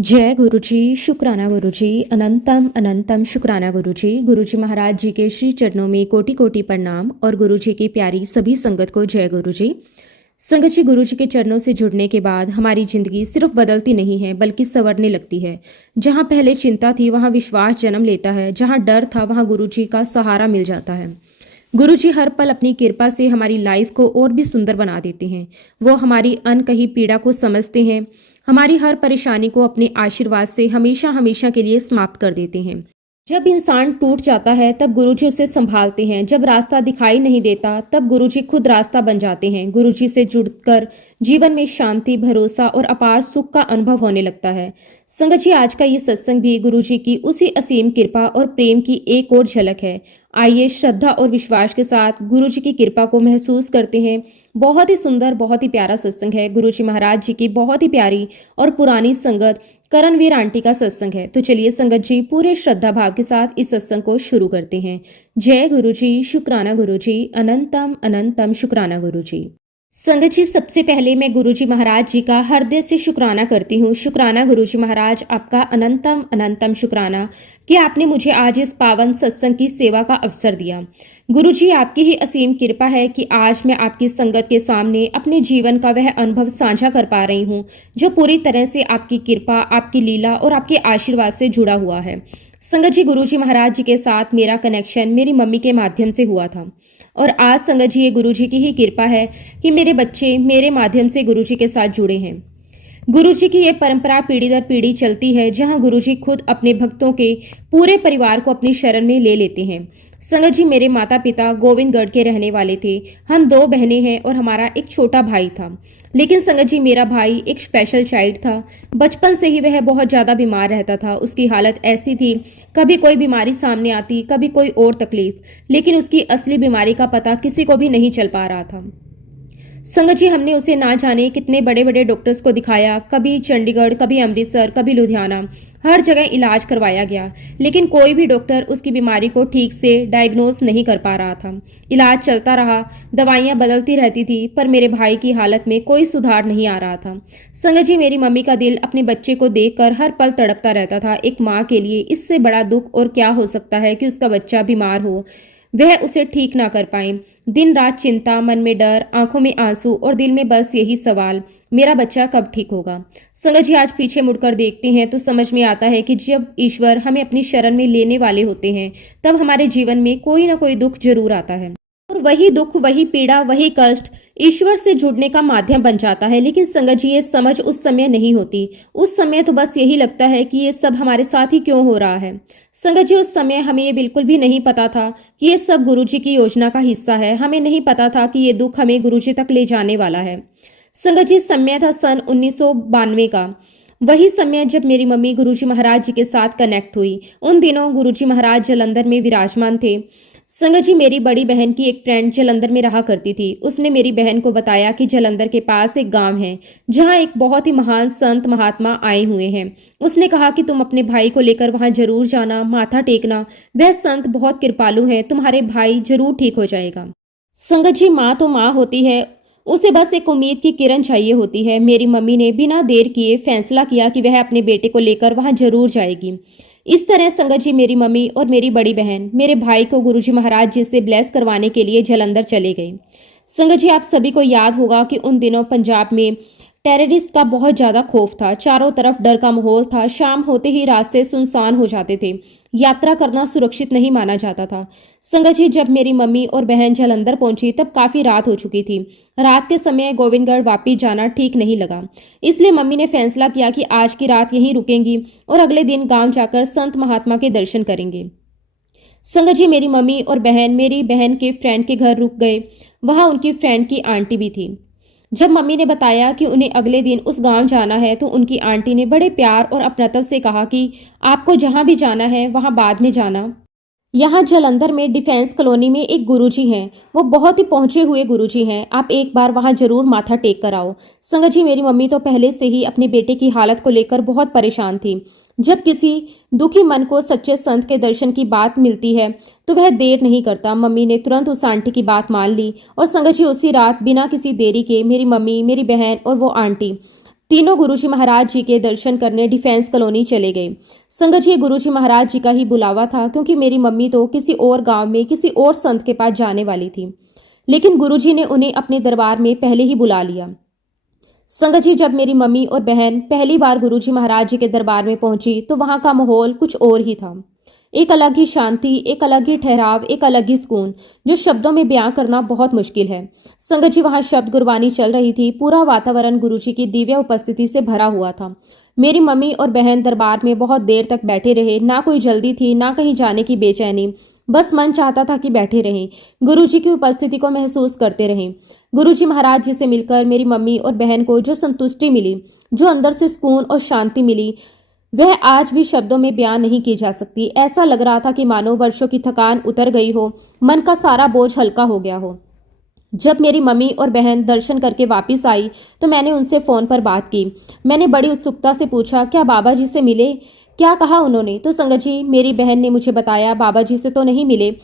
जय गुरु जी, शुक्राना गुरु जी, अनंतम अनंतम शुक्राना गुरु जी। गुरु जी महाराज जी के श्री चरणों में कोटि कोटि प्रणाम और गुरु जी की प्यारी सभी संगत को जय गुरु जी। संगत जी, गुरु जी के चरणों से जुड़ने के बाद हमारी जिंदगी सिर्फ बदलती नहीं है बल्कि संवरने लगती है। जहाँ पहले चिंता थी वहाँ विश्वास जन्म लेता है, जहाँ डर था वहाँ गुरु जी का सहारा मिल जाता है। गुरु जी हर पल अपनी कृपा से हमारी लाइफ को और भी सुंदर बना देते हैं। वो हमारी अनकही पीड़ा को समझते हैं, हमारी हर परेशानी को अपने आशीर्वाद से हमेशा हमेशा के लिए समाप्त कर देते हैं। जब इंसान टूट जाता है तब गुरुजी उसे संभालते हैं। जब रास्ता दिखाई नहीं देता तब गुरुजी खुद रास्ता बन जाते हैं। गुरुजी से जुड़कर जीवन में शांति, भरोसा और अपार सुख का अनुभव होने लगता है। संगत जी, आज का ये सत्संग भी गुरुजी की उसी असीम कृपा और प्रेम की एक और झलक है। आइए श्रद्धा और विश्वास के साथ गुरुजी की कृपा को महसूस करते हैं। बहुत ही सुंदर, बहुत ही प्यारा सत्संग है। गुरुजी महाराज जी की बहुत ही प्यारी और पुरानी संगत करणवीर आंटी का सत्संग है। तो चलिए संगत जी, पूरे श्रद्धा भाव के साथ इस सत्संग को शुरू करते हैं। जय गुरु जी, शुक्राना गुरु जी, अनंतम अनंतम शुक्राना गुरु जी। संगत जी, सबसे पहले मैं गुरु जी महाराज जी का हृदय से शुक्राना करती हूँ। शुक्राना गुरु जी महाराज, आपका अनंतम अनंतम शुक्राना कि आपने मुझे आज इस पावन सत्संग की सेवा का अवसर दिया। गुरु जी, आपकी ही असीम कृपा है कि आज मैं आपकी संगत के सामने अपने जीवन का वह अनुभव साझा कर पा रही हूँ जो पूरी तरह से आपकी कृपा, आपकी लीला और आपके आशीर्वाद से जुड़ा हुआ है। संगत जी, गुरु जी महाराज जी के साथ मेरा कनेक्शन मेरी मम्मी के माध्यम से हुआ था और आज संगत जी, ये गुरु जी की ही कृपा है कि मेरे बच्चे मेरे माध्यम से गुरु जी के साथ जुड़े हैं। गुरु जी की ये परंपरा पीढ़ी दर पीढ़ी चलती है, जहां गुरु जी खुद अपने भक्तों के पूरे परिवार को अपनी शरण में ले लेते हैं। संगत जी, मेरे माता पिता गोविंदगढ़ के रहने वाले थे। हम 2 बहनें हैं और हमारा एक छोटा भाई था। लेकिन संगत जी, मेरा भाई एक स्पेशल चाइल्ड था। बचपन से ही वह बहुत ज़्यादा बीमार रहता था। उसकी हालत ऐसी थी, कभी कोई बीमारी सामने आती, कभी कोई और तकलीफ, लेकिन उसकी असली बीमारी का पता किसी को भी नहीं चल पा रहा था। संगत जी, हमने उसे ना जाने कितने बड़े बड़े डॉक्टर्स को दिखाया, कभी चंडीगढ़, कभी अमृतसर, कभी लुधियाना, हर जगह इलाज करवाया गया, लेकिन कोई भी डॉक्टर उसकी बीमारी को ठीक से डायग्नोज नहीं कर पा रहा था। इलाज चलता रहा, दवाइयां बदलती रहती थी, पर मेरे भाई की हालत में कोई सुधार नहीं आ रहा था। संगत जी, मेरी मम्मी का दिल अपने बच्चे को देखकर हर पल तड़पता रहता था। एक माँ के लिए इससे बड़ा दुख और क्या हो सकता है कि उसका बच्चा बीमार हो, वह उसे ठीक ना कर पाए। दिन रात चिंता, मन में डर, आंखों में आंसू और दिल में बस यही सवाल, मेरा बच्चा कब ठीक होगा। संगत जी, आज पीछे मुड़कर देखते हैं तो समझ में आता है कि जब ईश्वर हमें अपनी शरण में लेने वाले होते हैं तब हमारे जीवन में कोई ना कोई दुख जरूर आता है और वही दुख, वही पीड़ा, वही कष्ट ईश्वर से जुड़ने का माध्यम बन जाता है। लेकिन संगत जी, ये समझ उस समय नहीं होती। उस समय तो बस यही लगता है कि ये सब हमारे साथ ही क्यों हो रहा है। संगत जी, उस समय हमें ये बिल्कुल भी नहीं पता था कि ये सब गुरु जी की योजना का हिस्सा है। हमें नहीं पता था कि ये दुख हमें गुरु जी तक ले जाने वाला है। संगत जी, समय था सन 1992 का। वही समय जब मेरी मम्मी गुरुजी महाराज जी के साथ कनेक्ट हुई। उन दिनों गुरुजी महाराज जालंधर में विराजमान थे। संगत जी, मेरी बड़ी बहन की एक फ्रेंड जालंधर में रहा करती थी। उसने मेरी बहन को बताया कि जालंधर के पास एक गांव है जहां एक बहुत ही महान संत महात्मा आए हुए हैं। उसने कहा कि तुम अपने भाई को लेकर वहां जरूर जाना, माथा टेकना। वह संत बहुत कृपालु है, तुम्हारे भाई जरूर ठीक हो जाएगा। संगत जी, माँ तो माँ होती है, उसे बस एक उम्मीद की किरण चाहिए होती है। मेरी मम्मी ने बिना देर किए फैसला किया कि वह अपने बेटे को लेकर वहां जरूर जाएगी। इस तरह संगत जी, मेरी मम्मी और मेरी बड़ी बहन मेरे भाई को गुरुजी महाराज जी से ब्लेस करवाने के लिए जालंधर चले गए। संगत जी, आप सभी को याद होगा कि उन दिनों पंजाब में टेररिस्ट का बहुत ज्यादा खौफ था। चारों तरफ डर का माहौल था। शाम होते ही रास्ते सुनसान हो जाते थे। यात्रा करना सुरक्षित नहीं माना जाता था। संगत जी, जब मेरी मम्मी और बहन जालंधर पहुंची तब काफी रात हो चुकी थी। रात के समय गोविंदगढ़ वापिस जाना ठीक नहीं लगा, इसलिए मम्मी ने फैसला किया कि आज की रात यहीं रुकेंगी और अगले दिन गांव जाकर संत महात्मा के दर्शन करेंगे। संगत जी, मेरी मम्मी और बहन मेरी बहन के फ्रेंड के घर रुक गए। वहां उनकी फ्रेंड की आंटी भी थी। जब मम्मी ने बताया कि उन्हें अगले दिन उस गांव जाना है तो उनकी आंटी ने बड़े प्यार और अपनत्व से कहा कि आपको जहां भी जाना है वहां बाद में जाना। यहाँ जालंधर में डिफेंस कॉलोनी में एक गुरुजी हैं। वो बहुत ही पहुंचे हुए गुरुजी हैं। आप एक बार वहां जरूर माथा टेक कर आओ। संगत जी, मेरी मम्मी तो पहले से ही अपने बेटे की हालत को लेकर बहुत परेशान थी। जब किसी दुखी मन को सच्चे संत के दर्शन की बात मिलती है तो वह देर नहीं करता। मम्मी ने तुरंत उस आंटी की बात मान ली और संगत जी, उसी रात बिना किसी देरी के मेरी मम्मी, मेरी बहन और वो आंटी तीनों गुरुजी महाराज जी के दर्शन करने डिफेंस कॉलोनी चले गए। संगत जी, गुरुजी महाराज जी का ही बुलावा था, क्योंकि मेरी मम्मी तो किसी और गांव में किसी और संत के पास जाने वाली थी, लेकिन गुरुजी ने उन्हें अपने दरबार में पहले ही बुला लिया। संगत जी, जब मेरी मम्मी और बहन पहली बार गुरुजी महाराज जी के दरबार में पहुंची तो वहां का माहौल कुछ और ही था। एक अलग ही शांति, एक अलग ही ठहराव, एक अलग ही सुकून, जो शब्दों में बयां करना बहुत मुश्किल है। संगत जी, वहां शब्द गुरबानी चल रही थी। पूरा वातावरण गुरुजी की दिव्य उपस्थिति से भरा हुआ था। मेरी मम्मी और बहन दरबार में बहुत देर तक बैठे रहे। ना कोई जल्दी थी, ना कहीं जाने की बेचैनी, बस मन चाहता था कि बैठे रहें, गुरुजी की उपस्थिति को महसूस करते रहें। गुरुजी महाराज जी से मिलकर मेरी मम्मी और बहन को जो संतुष्टि मिली, जो अंदर से सुकून और शांति मिली, वह आज भी शब्दों में बयान नहीं की जा सकती। ऐसा लग रहा था कि मानो वर्षों की थकान उतर गई हो, मन का सारा बोझ हल्का हो गया हो। जब मेरी मम्मी और बहन दर्शन करके वापस आई तो मैंने उनसे फ़ोन पर बात की। मैंने बड़ी उत्सुकता से पूछा, क्या बाबा जी से मिले? क्या कहा उन्होंने? तो संगत जी, मेरी बहन ने मुझे बताया, बाबा जी से तो नहीं मिले,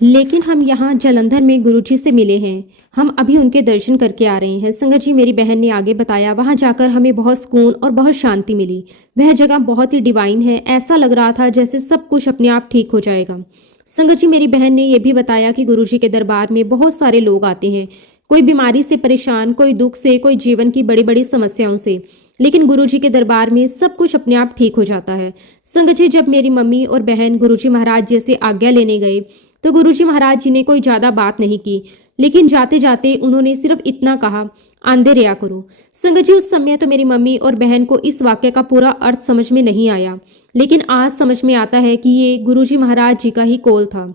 लेकिन हम यहाँ जालंधर में गुरुजी से मिले हैं। हम अभी उनके दर्शन करके आ रहे हैं। संगत जी, मेरी बहन ने आगे बताया, वहाँ जाकर हमें बहुत सुकून और बहुत शांति मिली। वह जगह बहुत ही डिवाइन है। ऐसा लग रहा था जैसे सब कुछ अपने आप ठीक हो जाएगा। संगत जी, मेरी बहन ने यह भी बताया कि गुरुजी के दरबार में बहुत सारे लोग आते हैं, कोई बीमारी से परेशान, कोई दुख से, कोई जीवन की बड़ी बड़ी समस्याओं से, लेकिन गुरुजी के दरबार में सब कुछ अपने आप ठीक हो जाता है। संगत जी, जब मेरी मम्मी और बहन गुरुजी महाराज जी से आज्ञा लेने गए तो गुरुजी महाराज जी ने कोई ज़्यादा बात नहीं की, लेकिन जाते जाते उन्होंने सिर्फ इतना कहा, आंदे रहा करो। संगत जी, उस समय तो मेरी मम्मी और बहन को इस वाक्य का पूरा अर्थ समझ में नहीं आया, लेकिन आज समझ में आता है कि ये गुरुजी महाराज जी का ही कौल था,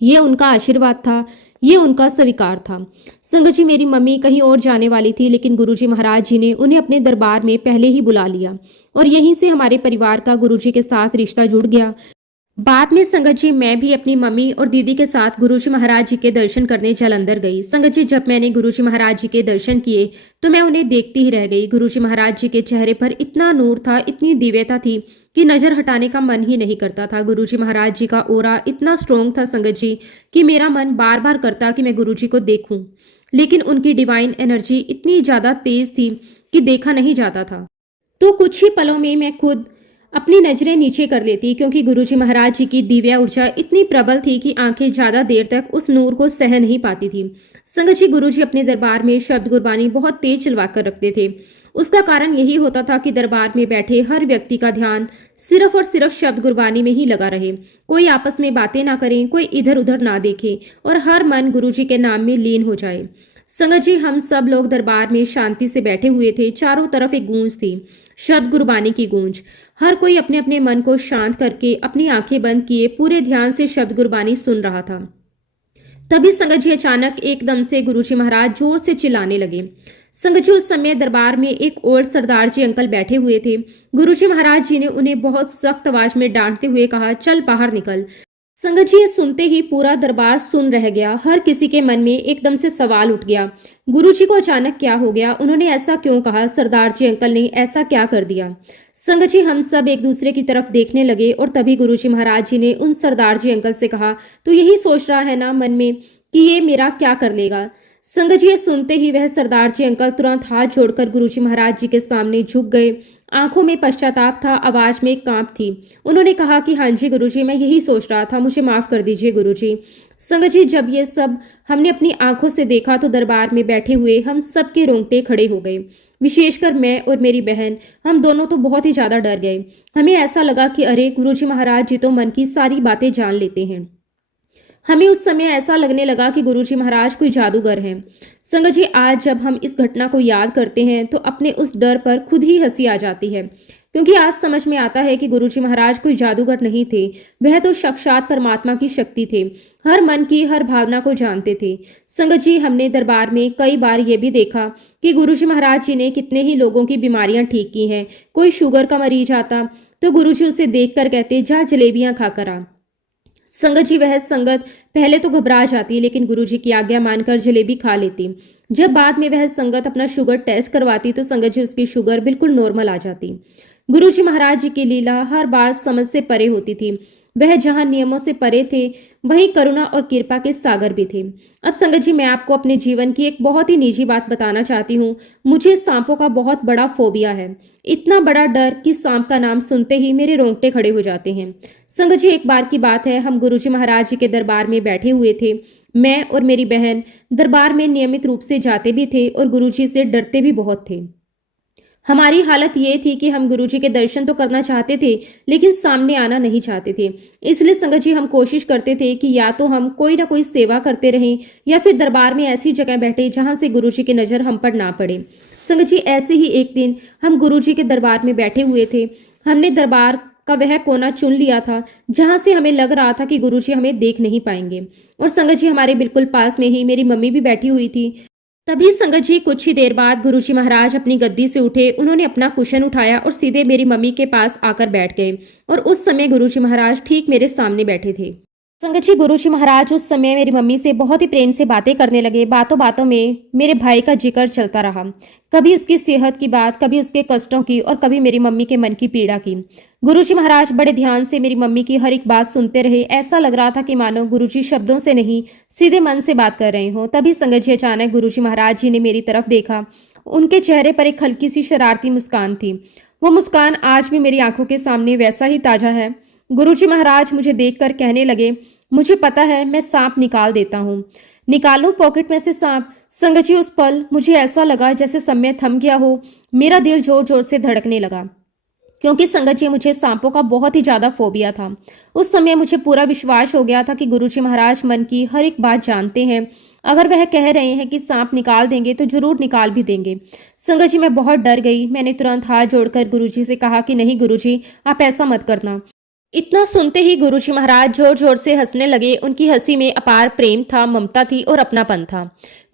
ये उनका आशीर्वाद था, ये उनका स्वीकार था। संगत जी, मेरी मम्मी कहीं और जाने वाली थी, लेकिन गुरुजी महाराज जी ने उन्हें अपने दरबार में पहले ही बुला लिया और यहीं से हमारे परिवार का गुरुजी के साथ रिश्ता जुड़ गया। बाद में संगत जी, मैं भी अपनी मम्मी और दीदी के साथ गुरुजी महाराज जी के दर्शन करने जालंधर गई। संगत जी, जब मैंने गुरुजी महाराज जी के दर्शन किए तो मैं उन्हें देखती ही रह गई। गुरुजी महाराज जी के चेहरे पर इतना नूर था, इतनी दिव्यता थी कि नजर हटाने का मन ही नहीं करता था। गुरुजी महाराज जी का ओरा इतना स्ट्रोंग था संगत जी, कि मेरा मन बार बार करता कि मैं गुरुजी को देखूं, लेकिन उनकी डिवाइन एनर्जी इतनी ज्यादा तेज थी कि देखा नहीं जाता था। तो कुछ ही पलों में मैं खुद अपनी नजरें नीचे कर लेती, क्योंकि गुरुजी महाराज जी की दिव्य ऊर्जा इतनी प्रबल थी कि आंखें ज्यादा देर तक उस नूर को सह नहीं पाती थी। संगत जी, गुरुजी अपने दरबार में शब्द गुरबानी बहुत तेज चलवा कर रखते थे। उसका कारण यही होता था कि दरबार में बैठे हर व्यक्ति का ध्यान सिर्फ और सिर्फ शब्द गुरबानी में ही लगा रहे। कोई आपस में बातें ना करें, कोई इधर उधर ना देखे और हर मन गुरुजी के नाम में लीन हो जाए। संगत जी, हम सब लोग दरबार में शांति से बैठे हुए थे। चारों तरफ एक गूंज थी, शब्द गुरबानी की गूंज। हर कोई अपने अपने मन को शांत करके अपनी आंखें बंद किए पूरे ध्यान से शब्द गुरबानी सुन रहा था। तभी संगत जी, अचानक एकदम से गुरुजी महाराज जोर से चिल्लाने लगे। संगत जी, उस समय दरबार में एक और सरदार जी अंकल बैठे हुए थे। गुरुजी महाराज जी ने उन्हें बहुत सख्त आवाज में डांटते हुए कहा, चल बाहर निकल। संगत जी, ये सुनते ही पूरा दरबार सुन रह गया। हर किसी के मन में एकदम से सवाल उठ गया, गुरुजी को अचानक क्या हो गया? उन्होंने ऐसा क्यों कहा? सरदार जी अंकल ने ऐसा क्या कर दिया? संगत जी, हम सब एक दूसरे की तरफ देखने लगे और तभी गुरुजी महाराज जी ने उन सरदार जी अंकल से कहा, तो यही सोच रहा है ना मन में कि ये मेरा क्या कर लेगा? संगत जी, ये सुनते ही वह सरदार जी अंकल तुरंत हाथ जोड़कर गुरुजी महाराज जी के सामने झुक गए। आंखों में पश्चाताप था, आवाज में कांप थी। उन्होंने कहा कि हाँ जी गुरुजी, मैं यही सोच रहा था, मुझे माफ कर दीजिए गुरुजी। संगत जी, जब ये सब हमने अपनी आंखों से देखा तो दरबार में बैठे हुए हम सबके रोंगटे खड़े हो गए। विशेषकर मैं और मेरी बहन, हम दोनों तो बहुत ही ज्यादा डर गए। हमें ऐसा लगा कि अरे, गुरुजी महाराज जी तो मन की सारी बातें जान लेते हैं। हमें उस समय ऐसा लगने लगा कि गुरुजी महाराज कोई जादूगर हैं। संगत जी, आज जब हम इस घटना को याद करते हैं तो अपने उस डर पर खुद ही हंसी आ जाती है, क्योंकि आज समझ में आता है कि गुरुजी महाराज कोई जादूगर नहीं थे। वह तो साक्षात परमात्मा की शक्ति थे, हर मन की हर भावना को जानते थे। संगत जी, हमने दरबार में कई बार ये भी देखा कि गुरुजी महाराज जी ने कितने ही लोगों की बीमारियां ठीक की हैं। कोई शुगर का मरीज आता तो गुरुजी उसे देखकर कहते, जा जलेबियां खाकर आ। संगत जी, वह संगत पहले तो घबरा जाती, लेकिन गुरुजी की आज्ञा मानकर जलेबी खा लेती। जब बाद में वह संगत अपना शुगर टेस्ट करवाती तो संगत जी, उसकी शुगर बिल्कुल नॉर्मल आ जाती। गुरुजी महाराज जी की लीला हर बार समझ से परे होती थी। वह जहाँ नियमों से परे थे, वहीं करुणा और कृपा के सागर भी थे। अब संगत जी, मैं आपको अपने जीवन की एक बहुत ही निजी बात बताना चाहती हूँ। मुझे सांपों का बहुत बड़ा फोबिया है। इतना बड़ा डर कि सांप का नाम सुनते ही मेरे रोंगटे खड़े हो जाते हैं। संगत जी, एक बार की बात है, हम गुरुजी महाराज जी के दरबार में बैठे हुए थे। मैं और मेरी बहन दरबार में नियमित रूप से जाते भी थे और गुरुजी से डरते भी बहुत थे। हमारी हालत ये थी कि हम गुरुजी के दर्शन तो करना चाहते थे, लेकिन सामने आना नहीं चाहते थे। इसलिए संगत जी, हम कोशिश करते थे कि या तो हम कोई ना कोई सेवा करते रहें या फिर दरबार में ऐसी जगह बैठे जहां से गुरुजी की नज़र हम पर ना पड़े। संगत जी, ऐसे ही एक दिन हम गुरुजी के दरबार में बैठे हुए थे। हमने दरबार का वह कोना चुन लिया था जहां से हमें लग रहा था कि गुरुजी हमें देख नहीं पाएंगे। और संगत जी, हमारे बिल्कुल पास में ही मेरी मम्मी भी बैठी हुई थी। तभी संगत जी, कुछ ही देर बाद गुरुजी महाराज अपनी गद्दी से उठे। उन्होंने अपना कुशन उठाया और सीधे मेरी मम्मी के पास आकर बैठ गए। और उस समय गुरुजी महाराज ठीक मेरे सामने बैठे थे। संगत जी, गुरुजी महाराज उस समय मेरी मम्मी से बहुत ही प्रेम से बातें करने लगे। बातों बातों में मेरे भाई का जिक्र चलता रहा। कभी उसकी सेहत की बात, कभी उसके कष्टों की और कभी मेरी मम्मी के मन की पीड़ा की। गुरुजी महाराज बड़े ध्यान से मेरी मम्मी की हर एक बात सुनते रहे। ऐसा लग रहा था कि मानो गुरुजी शब्दों से नहीं, सीधे मन से बात कर रहे हों। तभी संगत जी, अचानक गुरुजी महाराज जी ने मेरी तरफ देखा। उनके चेहरे पर एक हल्की सी शरारती मुस्कान थी। वो मुस्कान आज भी मेरी आंखों के सामने वैसा ही ताजा है। गुरुजी महाराज मुझे देखकर कहने लगे, मुझे पता है, मैं सांप निकाल देता हूँ। निकालूं पॉकेट में से सांप? संगत जी, उस पल मुझे ऐसा लगा जैसे समय थम गया हो। मेरा दिल जोर जोर से धड़कने लगा, क्योंकि संगत जी, मुझे सांपों का बहुत ही ज्यादा फोबिया था। उस समय मुझे पूरा विश्वास हो गया था कि गुरुजी महाराज मन की हर एक बात जानते हैं। अगर वह कह रहे हैं कि सांप निकाल देंगे तो जरूर निकाल भी देंगे। संगत जी, मैं बहुत डर गई। मैंने तुरंत हाथ जोड़कर गुरुजी से कहा कि नहीं गुरुजी, आप ऐसा मत करना। इतना सुनते ही गुरुजी महाराज जोर जोर से हंसने लगे। उनकी हंसी में अपार प्रेम था, ममता थी और अपनापन था।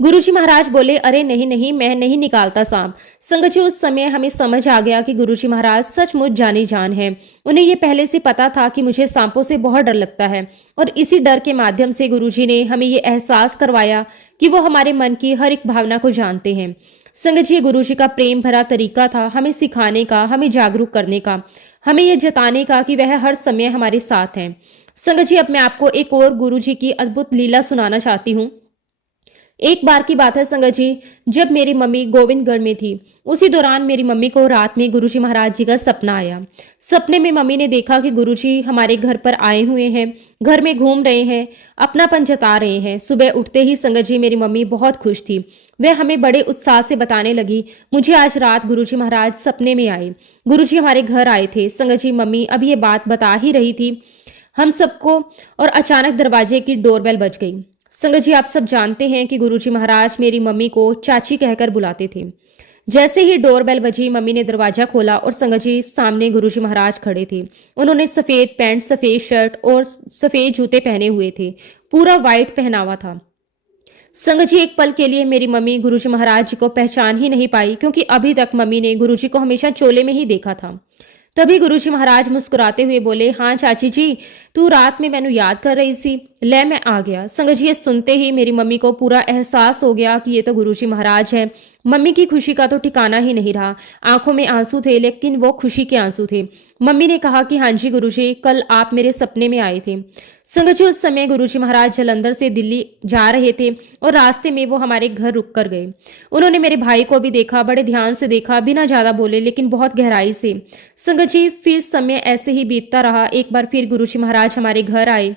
गुरुजी महाराज बोले, अरे नहीं नहीं, मैं नहीं निकालता सांप। संगत जी, उस समय हमें समझ आ गया कि गुरुजी महाराज सचमुच जानी जान है। उन्हें ये पहले से पता था कि मुझे सांपों से बहुत डर लगता है, और इसी डर के माध्यम से गुरुजी ने हमें ये एहसास करवाया कि वो हमारे मन की हर एक भावना को जानते हैं। संगत जी, गुरुजी का प्रेम भरा तरीका था हमें सिखाने का, हमें जागरूक करने का, हमें यह जताने का कि वह हर समय हमारे साथ हैं। संगत जी, अब मैं आपको एक और गुरुजी की अद्भुत लीला सुनाना चाहती हूँ। एक बार की बात है संगत जी, जब मेरी मम्मी गोविंदगढ़ में थी, उसी दौरान मेरी मम्मी को रात में गुरुजी महाराज जी का सपना आया। सपने में मम्मी ने देखा कि गुरुजी हमारे घर पर आए हुए हैं, घर में घूम रहे हैं, अपनापन जता रहे हैं। सुबह उठते ही संगत जी, मेरी मम्मी बहुत खुश थी। वह हमें बड़े उत्साह से बताने लगी, मुझे आज रात गुरुजी महाराज सपने में आए, गुरुजी हमारे घर आए थे। संगत जी, मम्मी अब ये बात बता ही रही थी हम सबको, और अचानक दरवाजे की डोरबेल बज गई। संगत जी, आप सब जानते हैं कि गुरुजी महाराज मेरी मम्मी को चाची कहकर बुलाते थे। जैसे ही डोरबेल बजी, मम्मी ने दरवाजा खोला और संगत जी, सामने गुरुजी महाराज खड़े थे। उन्होंने सफेद पैंट, सफेद शर्ट और सफेद जूते पहने हुए थे। पूरा व्हाइट पहनावा था। संगत जी, एक पल के लिए मेरी मम्मी गुरुजी महाराज जी को पहचान ही नहीं पाई, क्योंकि अभी तक मम्मी ने गुरुजी को हमेशा चोले में ही देखा था। तभी गुरुजी महाराज मुस्कुराते हुए बोले, हाँ चाची जी, तू रात में मैनू याद कर रही सी, ले मैं आ गया। संगत जी, ये सुनते ही मेरी मम्मी को पूरा एहसास हो गया कि ये तो गुरुजी महाराज हैं। मम्मी की खुशी का तो ठिकाना ही नहीं रहा। आंखों में आंसू थे, लेकिन वो खुशी के आंसू थे। मम्मी ने कहा कि हाँ जी गुरुजी, कल आप मेरे सपने में आए थे। संगत जी, उस समय गुरुजी महाराज जलंधर से दिल्ली जा रहे थे और रास्ते में वो हमारे घर रुक कर गए। उन्होंने मेरे भाई को भी देखा, बड़े ध्यान से देखा, बिना ज्यादा बोले लेकिन बहुत गहराई से। संगत जी, फिर समय ऐसे ही बीतता रहा। एक बार फिर गुरुजी महाराज हमारे घर आए।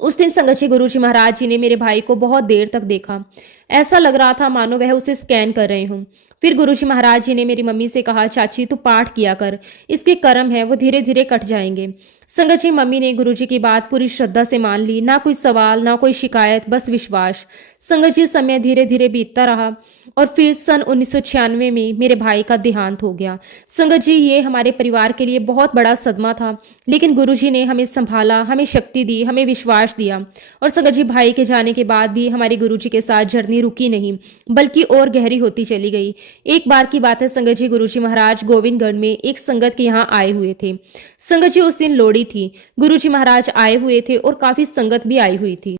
उस दिन संगत जी, गुरुजी महाराज जी ने मेरे भाई को बहुत देर तक देखा। ऐसा लग रहा था मानो वह उसे स्कैन कर रहे हों। फिर गुरुजी महाराज जी ने मेरी मम्मी से कहा, चाची तू पाठ किया कर, इसके कर्म है वो धीरे धीरे कट जाएंगे। संगत जी, मम्मी ने गुरुजी की बात पूरी श्रद्धा से मान ली। ना कोई सवाल, ना कोई शिकायत, बस विश्वास। संगत जी, समय धीरे धीरे बीतता रहा और फिर सन 1996 में मेरे भाई का देहांत हो गया। संगत जी, ये हमारे परिवार के लिए बहुत बड़ा सदमा था, लेकिन गुरुजी ने हमें संभाला, हमें शक्ति दी, हमें विश्वास दिया। और संगत जी, भाई के जाने के बाद भी हमारी गुरुजी के साथ जर्नी रुकी नहीं, बल्कि और गहरी होती चली गई। एक बार की बात है संगत जी, गुरुजी महाराज गोविंदगढ़ में एक संगत के यहाँ आए हुए थे। संगत जी, उस दिन लोहड़ी थी। गुरुजी महाराज आए हुए थे और काफी संगत भी आई हुई थी।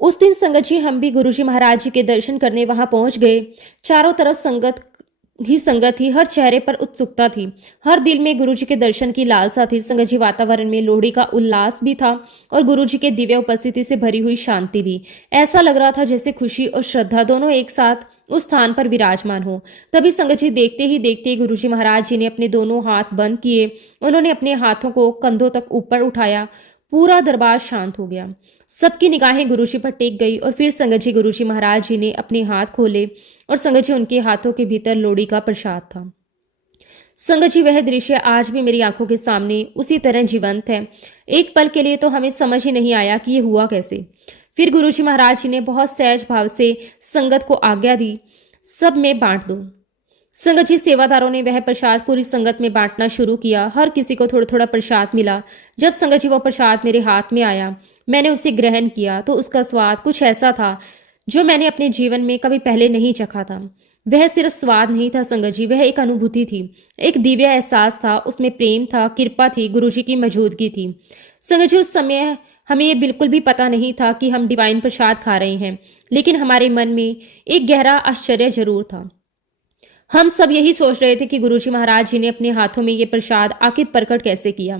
उस दिन संगत जी, हम भी गुरुजी महाराज जी के दर्शन करने वहां पहुंच गए। चारों तरफ संगत ही संगत थी, हर चेहरे पर उत्सुकता थी, हर दिल में गुरुजी के दर्शन की लालसा थी। संगत जी वातावरण में लोहड़ी का उल्लास भी था और गुरुजी के दिव्य उपस्थिति से भरी हुई शांति भी। ऐसा लग रहा था जैसे खुशी और श्रद्धा दोनों एक साथ उस स्थान पर विराजमान हो। तभी संगत जी देखते ही देखते गुरुजी महाराज जी ने अपने दोनों हाथ बंद किए। उन्होंने अपने हाथों को कंधों तक ऊपर उठाया। पूरा दरबार शांत हो गया। सबकी निगाहें गुरुजी पर टेक गई और फिर संगत जी गुरुजी महाराज जी ने अपने हाथ खोले और संगत जी उनके हाथों के भीतर लोहड़ी का प्रसाद था। संगत जी वह दृश्य आज भी मेरी आंखों के सामने उसी तरह जीवंत है। एक पल के लिए तो हमें समझ ही नहीं आया कि ये हुआ कैसे। फिर गुरुजी महाराज जी ने बहुत सहज भाव से संगत को आज्ञा दी, सब में बांट दो। संगत जी सेवादारों ने वह प्रसाद पूरी संगत में बांटना शुरू किया। हर किसी को थोड़ा थोड़ा प्रसाद मिला। जब संगत जी वो प्रसाद मेरे हाथ में आया, मैंने उसे ग्रहण किया तो उसका स्वाद कुछ ऐसा था जो मैंने अपने जीवन में कभी पहले नहीं चखा था। वह सिर्फ स्वाद नहीं था संगत जी, वह एक अनुभूति थी, एक दिव्य एहसास था। उसमें प्रेम था, कृपा थी, गुरुजी की मौजूदगी थी। संगत जी उस समय हमें ये बिल्कुल भी पता नहीं था कि हम डिवाइन प्रसाद खा रहे हैं, लेकिन हमारे मन में एक गहरा आश्चर्य जरूर था। हम सब यही सोच रहे थे कि गुरुजी महाराज जी ने अपने हाथों में ये प्रसाद आखिर प्रकट कैसे किया।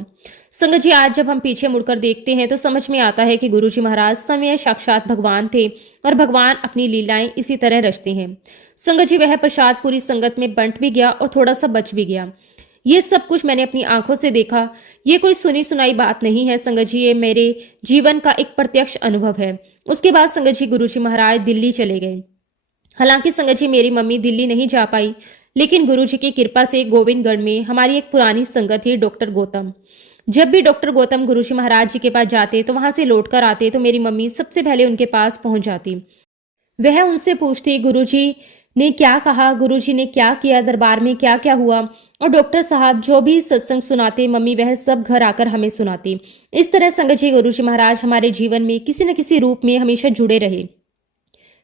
संगत जी आज जब हम पीछे मुड़कर देखते हैं तो समझ में आता है कि गुरुजी महाराज समय साक्षात भगवान थे और भगवान अपनी लीलाएं इसी तरह रचते हैं। संगत जी वह प्रसाद पूरी संगत में बंट भी गया और थोड़ा सा बच भी गया। ये सब कुछ मैंने अपनी आंखों से देखा। ये कोई सुनी सुनाई बात नहीं है संगत जी, ये मेरे जीवन का एक प्रत्यक्ष अनुभव है। उसके बाद संगत जी गुरुजी महाराज दिल्ली चले गए। हालांकि संगत जी मेरी मम्मी दिल्ली नहीं जा पाई, लेकिन गुरुजी की कृपा से गोविंदगढ़ में हमारी एक पुरानी संगत थी, डॉक्टर गौतम। जब भी डॉक्टर गौतम गुरुजी महाराज जी के पास जाते तो वहां से लौटकर आते तो मेरी मम्मी सबसे पहले उनके पास पहुंच जाती। वह उनसे पूछती गुरुजी ने क्या कहा, गुरुजी ने क्या किया, दरबार में क्या क्या हुआ, और डॉक्टर साहब जो भी सत्संग सुनाते मम्मी वह सब घर आकर हमें सुनाती। इस तरह संगत जी गुरुजी महाराज हमारे जीवन में किसी न किसी रूप में हमेशा जुड़े रहे।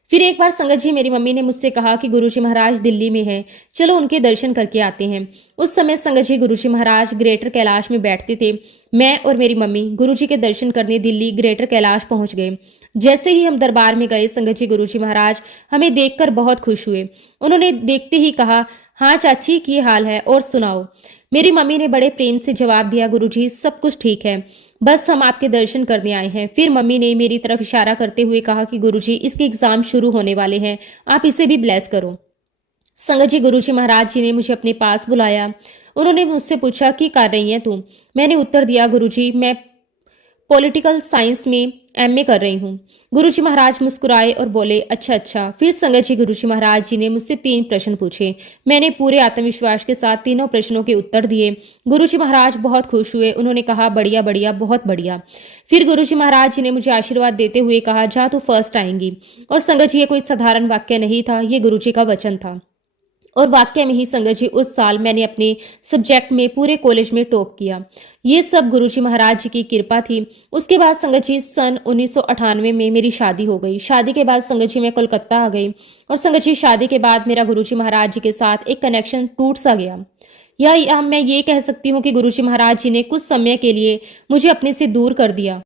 फिर एक बार संगत जी मेरी मम्मी ने मुझसे कहा कि गुरुजी महाराज दिल्ली में हैं, चलो उनके दर्शन करके आते हैं। उस समय संगत जी गुरुजी महाराज ग्रेटर कैलाश में बैठते थे। मैं और मेरी मम्मी गुरुजी के दर्शन करने दिल्ली ग्रेटर कैलाश पहुंच गए। जैसे ही हम दरबार में गए संगत जी गुरुजी महाराज हमें देखकर बहुत खुश हुए। उन्होंने देखते ही कहा, हाँ चाची की हाल है और सुनाओ। मेरी मम्मी ने बड़े प्रेम से जवाब दिया, गुरुजी सब कुछ ठीक है, बस हम आपके दर्शन करने आए हैं। फिर मम्मी ने मेरी तरफ इशारा करते हुए कहा कि गुरुजी इसके एग्जाम शुरू होने वाले हैं, आप इसे भी ब्लेस करो। संगत जी गुरुजी महाराज जी ने मुझे अपने पास बुलाया। उन्होंने मुझसे पूछा कि कर रही हैं तुम। मैंने उत्तर दिया, गुरुजी मैं पॉलिटिकल साइंस में एमए कर रही हूँ। गुरुजी महाराज मुस्कुराए और बोले, अच्छा अच्छा। फिर संगत जी गुरुजी महाराज जी ने मुझसे 3 प्रश्न पूछे। मैंने पूरे आत्मविश्वास के साथ तीनों प्रश्नों के उत्तर दिए। गुरुजी महाराज बहुत खुश हुए। उन्होंने कहा, बढ़िया बढ़िया, बहुत बढ़िया। फिर गुरुजी महाराज जी ने मुझे आशीर्वाद देते हुए कहा, जा तू फर्स्ट आएंगी। और संगत जी ये कोई साधारण वाक्य नहीं था, ये गुरुजी का वचन था। और वाकई में ही संगत जी उस साल मैंने अपने सब्जेक्ट में पूरे कॉलेज में टॉप किया। ये सब गुरुजी महाराज जी की कृपा थी। उसके बाद संगत जी सन 1998 में मेरी शादी हो गई। शादी के बाद संगत जी मैं कोलकाता आ गई और संगत जी शादी के बाद मेरा गुरुजी महाराज जी के साथ एक कनेक्शन टूट सा गया। या मैं ये कह सकती हूँ कि गुरुजी महाराज जी ने कुछ समय के लिए मुझे अपने से दूर कर दिया।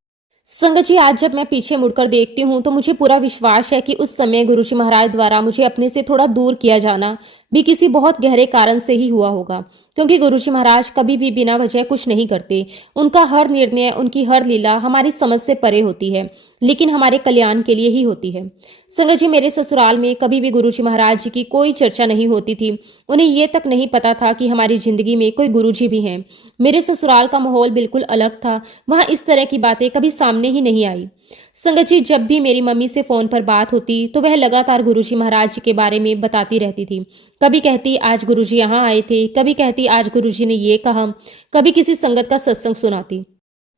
संगत जी आज जब मैं पीछे मुड़कर देखती हूँ तो मुझे पूरा विश्वास है कि उस समय गुरुजी महाराज द्वारा मुझे अपने से थोड़ा दूर किया जाना भी किसी बहुत गहरे कारण से ही हुआ होगा, क्योंकि गुरुजी महाराज कभी भी बिना वजह कुछ नहीं करते। उनका हर निर्णय, उनकी हर लीला हमारी समझ से परे होती है, लेकिन हमारे कल्याण के लिए ही होती है। संगत जी मेरे ससुराल में कभी भी गुरुजी महाराज जी की कोई चर्चा नहीं होती थी। उन्हें ये तक नहीं पता था कि हमारी जिंदगी में कोई गुरुजी भी हैं। मेरे ससुराल का माहौल बिल्कुल अलग था, वहाँ इस तरह की बातें कभी सामने ही नहीं आई। संगत जी जब भी मेरी मम्मी से फोन पर बात होती तो वह लगातार गुरुजी महाराज जी के बारे में बताती रहती थी। कभी कहती आज गुरुजी यहाँ आए थे, कभी कहती आज गुरुजी ने ये कहा, कभी किसी संगत का सत्संग सुनाती।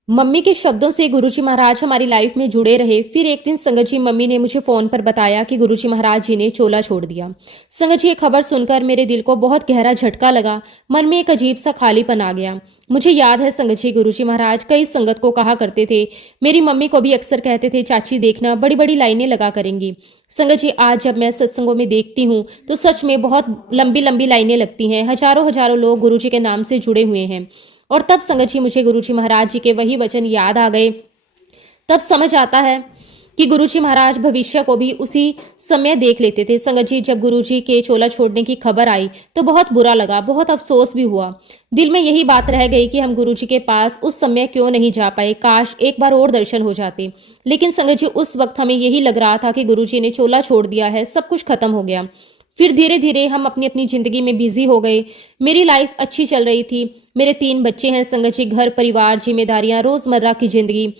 मम्मी के शब्दों से गुरुजी महाराज हमारी लाइफ में जुड़े रहे। फिर एक दिन संगत जी मम्मी ने मुझे फोन पर बताया कि गुरुजी महाराज जी ने चोला छोड़ दिया। संगत जी ये खबर सुनकर मेरे दिल को बहुत गहरा झटका लगा। मन में एक अजीब सा खालीपन आ गया। मुझे याद है संगत जी गुरुजी महाराज कई संगत को कहा करते थे, मेरी मम्मी को भी अक्सर कहते थे, चाची देखना बड़ी बड़ी लाइनें लगा करेंगी। संगत जी आज जब मैं सत्संगों में देखती हूँ तो सच में बहुत लंबी लंबी लाइनें लगती हैं। हजारों हजारों लोग गुरुजी के नाम से जुड़े हुए हैं। और तब संगत जी मुझे गुरुजी महाराज जी के वही वचन याद आ गए। तब समझ आता है कि गुरुजी महाराज भविष्य को भी उसी समय देख लेते थे। संगत जी, जब गुरुजी के चोला छोड़ने की खबर आई तो बहुत बुरा लगा, बहुत अफसोस भी हुआ। दिल में यही बात रह गई कि हम गुरुजी के पास उस समय क्यों नहीं जा पाए, काश एक बार और दर्शन हो जाते। लेकिन संगत जी, उस वक्त हमें यही लग रहा था कि गुरुजी ने चोला छोड़ दिया है, सब कुछ खत्म हो गया। फिर धीरे धीरे हम अपनी अपनी जिंदगी में बिजी हो गए। मेरी लाइफ अच्छी चल रही थी, मेरे 3 बच्चे हैं संगत जी, घर परिवार, जिम्मेदारियां, रोजमर्रा की जिंदगी,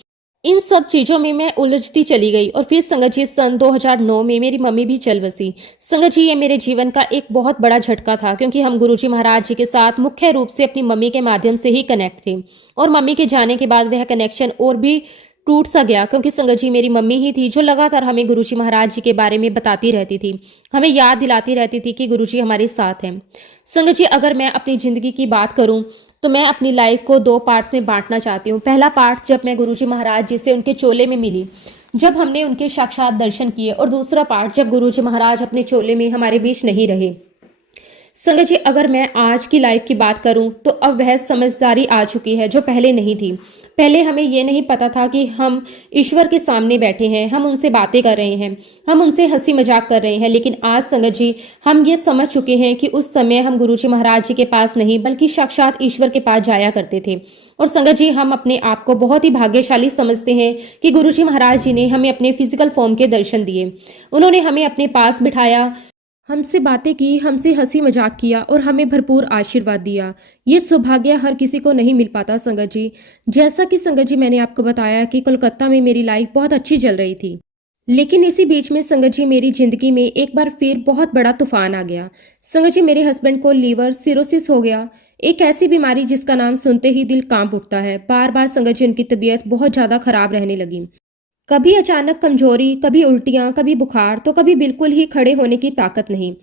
इन सब चीज़ों में मैं उलझती चली गई। और फिर संगत जी, सन 2009 में मेरी मम्मी भी चल बसी। संगत जी, ये मेरे जीवन का एक बहुत बड़ा झटका था, क्योंकि हम गुरुजी महाराज जी के साथ मुख्य रूप से अपनी मम्मी के माध्यम से ही कनेक्ट थे। और मम्मी के जाने के बाद वह कनेक्शन और भी टूट सा गया, क्योंकि संगत जी, मेरी मम्मी ही थी जो लगातार हमें गुरुजी महाराज जी के बारे में बताती रहती थी, हमें याद दिलाती रहती थी कि गुरुजी हमारे साथ हैं। संगत जी, अगर मैं अपनी ज़िंदगी की बात करूं तो मैं अपनी लाइफ को 2 पार्ट्स में बांटना चाहती हूँ। पहला पार्ट, जब मैं गुरुजी महाराज जी से उनके चोले में मिली, जब हमने उनके साक्षात दर्शन किए। और दूसरा पार्ट, जब गुरुजी महाराज अपने चोले में हमारे बीच नहीं रहे। संगत जी, अगर मैं आज की लाइफ की बात करूं तो अब वह समझदारी आ चुकी है जो पहले नहीं थी। पहले हमें यह नहीं पता था कि हम ईश्वर के सामने बैठे हैं, हम उनसे बातें कर रहे हैं, हम उनसे हंसी मजाक कर रहे हैं। लेकिन आज संगत जी, हम ये समझ चुके हैं कि उस समय हम गुरुजी महाराज जी के पास नहीं बल्कि साक्षात ईश्वर के पास जाया करते थे। और संगत जी, हम अपने आप को बहुत ही भाग्यशाली समझते हैं कि गुरुजी महाराज जी ने हमें अपने फिजिकल फॉर्म के दर्शन दिए। उन्होंने हमें अपने पास बिठाया, हमसे बातें की, हमसे हंसी मजाक किया और हमें भरपूर आशीर्वाद दिया। ये सौभाग्य हर किसी को नहीं मिल पाता संगत जी। जैसा कि संगत जी, मैंने आपको बताया कि कोलकाता में मेरी लाइफ बहुत अच्छी चल रही थी, लेकिन इसी बीच में संगत जी, मेरी जिंदगी में एक बार फिर बहुत बड़ा तूफान आ गया। संगत जी, मेरे हस्बैंड को लीवर सिरोसिस हो गया, एक ऐसी बीमारी जिसका नाम सुनते ही दिल कांप उठता है। बार बार संगत जी, उनकी तबीयत बहुत ज्यादा खराब रहने लगी। कभी अचानक कमजोरी, कभी उल्टियां, कभी बुखार, तो कभी बिल्कुल ही खड़े होने की ताकत नहीं।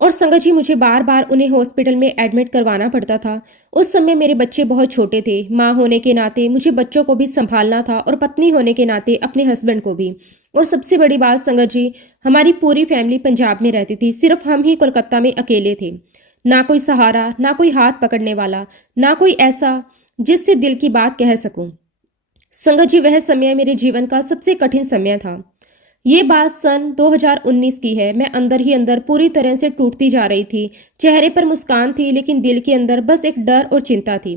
और संगत जी, मुझे बार बार उन्हें हॉस्पिटल में एडमिट करवाना पड़ता था। उस समय मेरे बच्चे बहुत छोटे थे। माँ होने के नाते मुझे बच्चों को भी संभालना था और पत्नी होने के नाते अपने हस्बैंड को भी। और सबसे बड़ी बात संगत जी, हमारी पूरी फैमिली पंजाब में रहती थी, सिर्फ हम ही कोलकाता में अकेले थे। ना कोई सहारा, ना कोई हाथ पकड़ने वाला, ना कोई ऐसा जिससे दिल की बात कह सकूं। संगत जी, वह समय मेरे जीवन का सबसे कठिन समय था। ये बात सन 2019 की है। मैं अंदर ही अंदर पूरी तरह से टूटती जा रही थी। चेहरे पर मुस्कान थी, लेकिन दिल के अंदर बस एक डर और चिंता थी।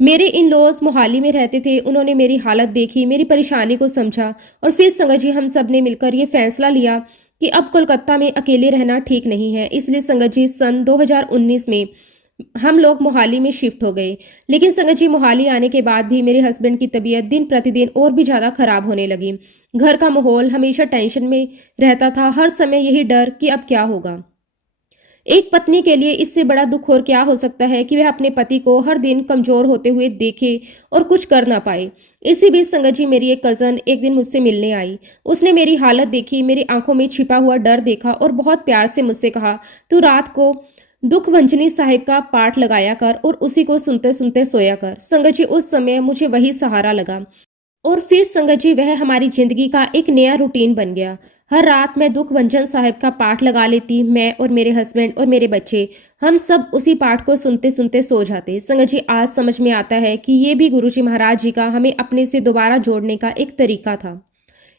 मेरे इन लॉज मोहाली में रहते थे। उन्होंने मेरी हालत देखी, मेरी परेशानी को समझा और फिर संगत जी, हम सब ने मिलकर ये फैसला लिया कि अब कोलकाता में अकेले रहना ठीक नहीं है। इसलिए संगत जी, सन 2019 में हम लोग मोहाली में शिफ्ट हो गए। लेकिन संगत जी, मोहाली आने के बाद भी मेरे हस्बैंड की तबीयत दिन प्रतिदिन और भी ज़्यादा खराब होने लगी। घर का माहौल हमेशा टेंशन में रहता था, हर समय यही डर कि अब क्या होगा। एक पत्नी के लिए इससे बड़ा दुख और क्या हो सकता है कि वह अपने पति को हर दिन कमजोर होते हुए देखे और कुछ कर ना पाए। इसी बीच संगत जी, मेरी एक कज़न एक दिन मुझसे मिलने आई। उसने मेरी हालत देखी, मेरी आंखों में छिपा हुआ डर देखा और बहुत प्यार से मुझसे कहा, तू रात को दुख भंजनी साहिब का पाठ लगाया कर और उसी को सुनते सुनते सोया कर। संगत जी, उस समय मुझे वही सहारा लगा। और फिर संगत जी, वह हमारी जिंदगी का एक नया रूटीन बन गया। हर रात मैं दुख भंजन साहिब का पाठ लगा लेती। मैं और मेरे हस्बैंड और मेरे बच्चे, हम सब उसी पाठ को सुनते सुनते सो जाते। संगत जी, आज समझ में आता है कि ये भी गुरुजी महाराज जी का हमें अपने से दोबारा जोड़ने का एक तरीका था।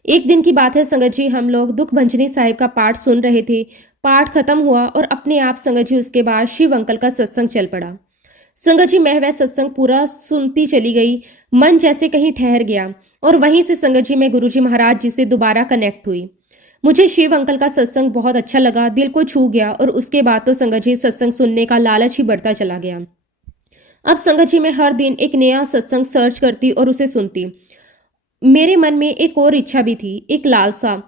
एक दिन की बात है संगत जी, हम लोग दुख भंजनी साहिब का पाठ सुन रहे थे। पाठ खत्म हुआ और अपने आप संगत जी, उसके बाद शिव अंकल का सत्संग चल पड़ा। संगत जी, मैं वह सत्संग पूरा सुनती चली गई। मन जैसे कहीं ठहर गया और वहीं से संगत जी, मैं गुरुजी महाराज जी से दोबारा कनेक्ट हुई। मुझे शिव अंकल का सत्संग बहुत अच्छा लगा, दिल को छू गया और उसके बाद तो संगत जी, सत्संग सुनने का लालच ही बढ़ता चला गया। अब संगत जी, मैं हर दिन एक नया सत्संग सर्च करती और उसे सुनती। मेरे मन में एक और इच्छा भी थी, एक लालसा,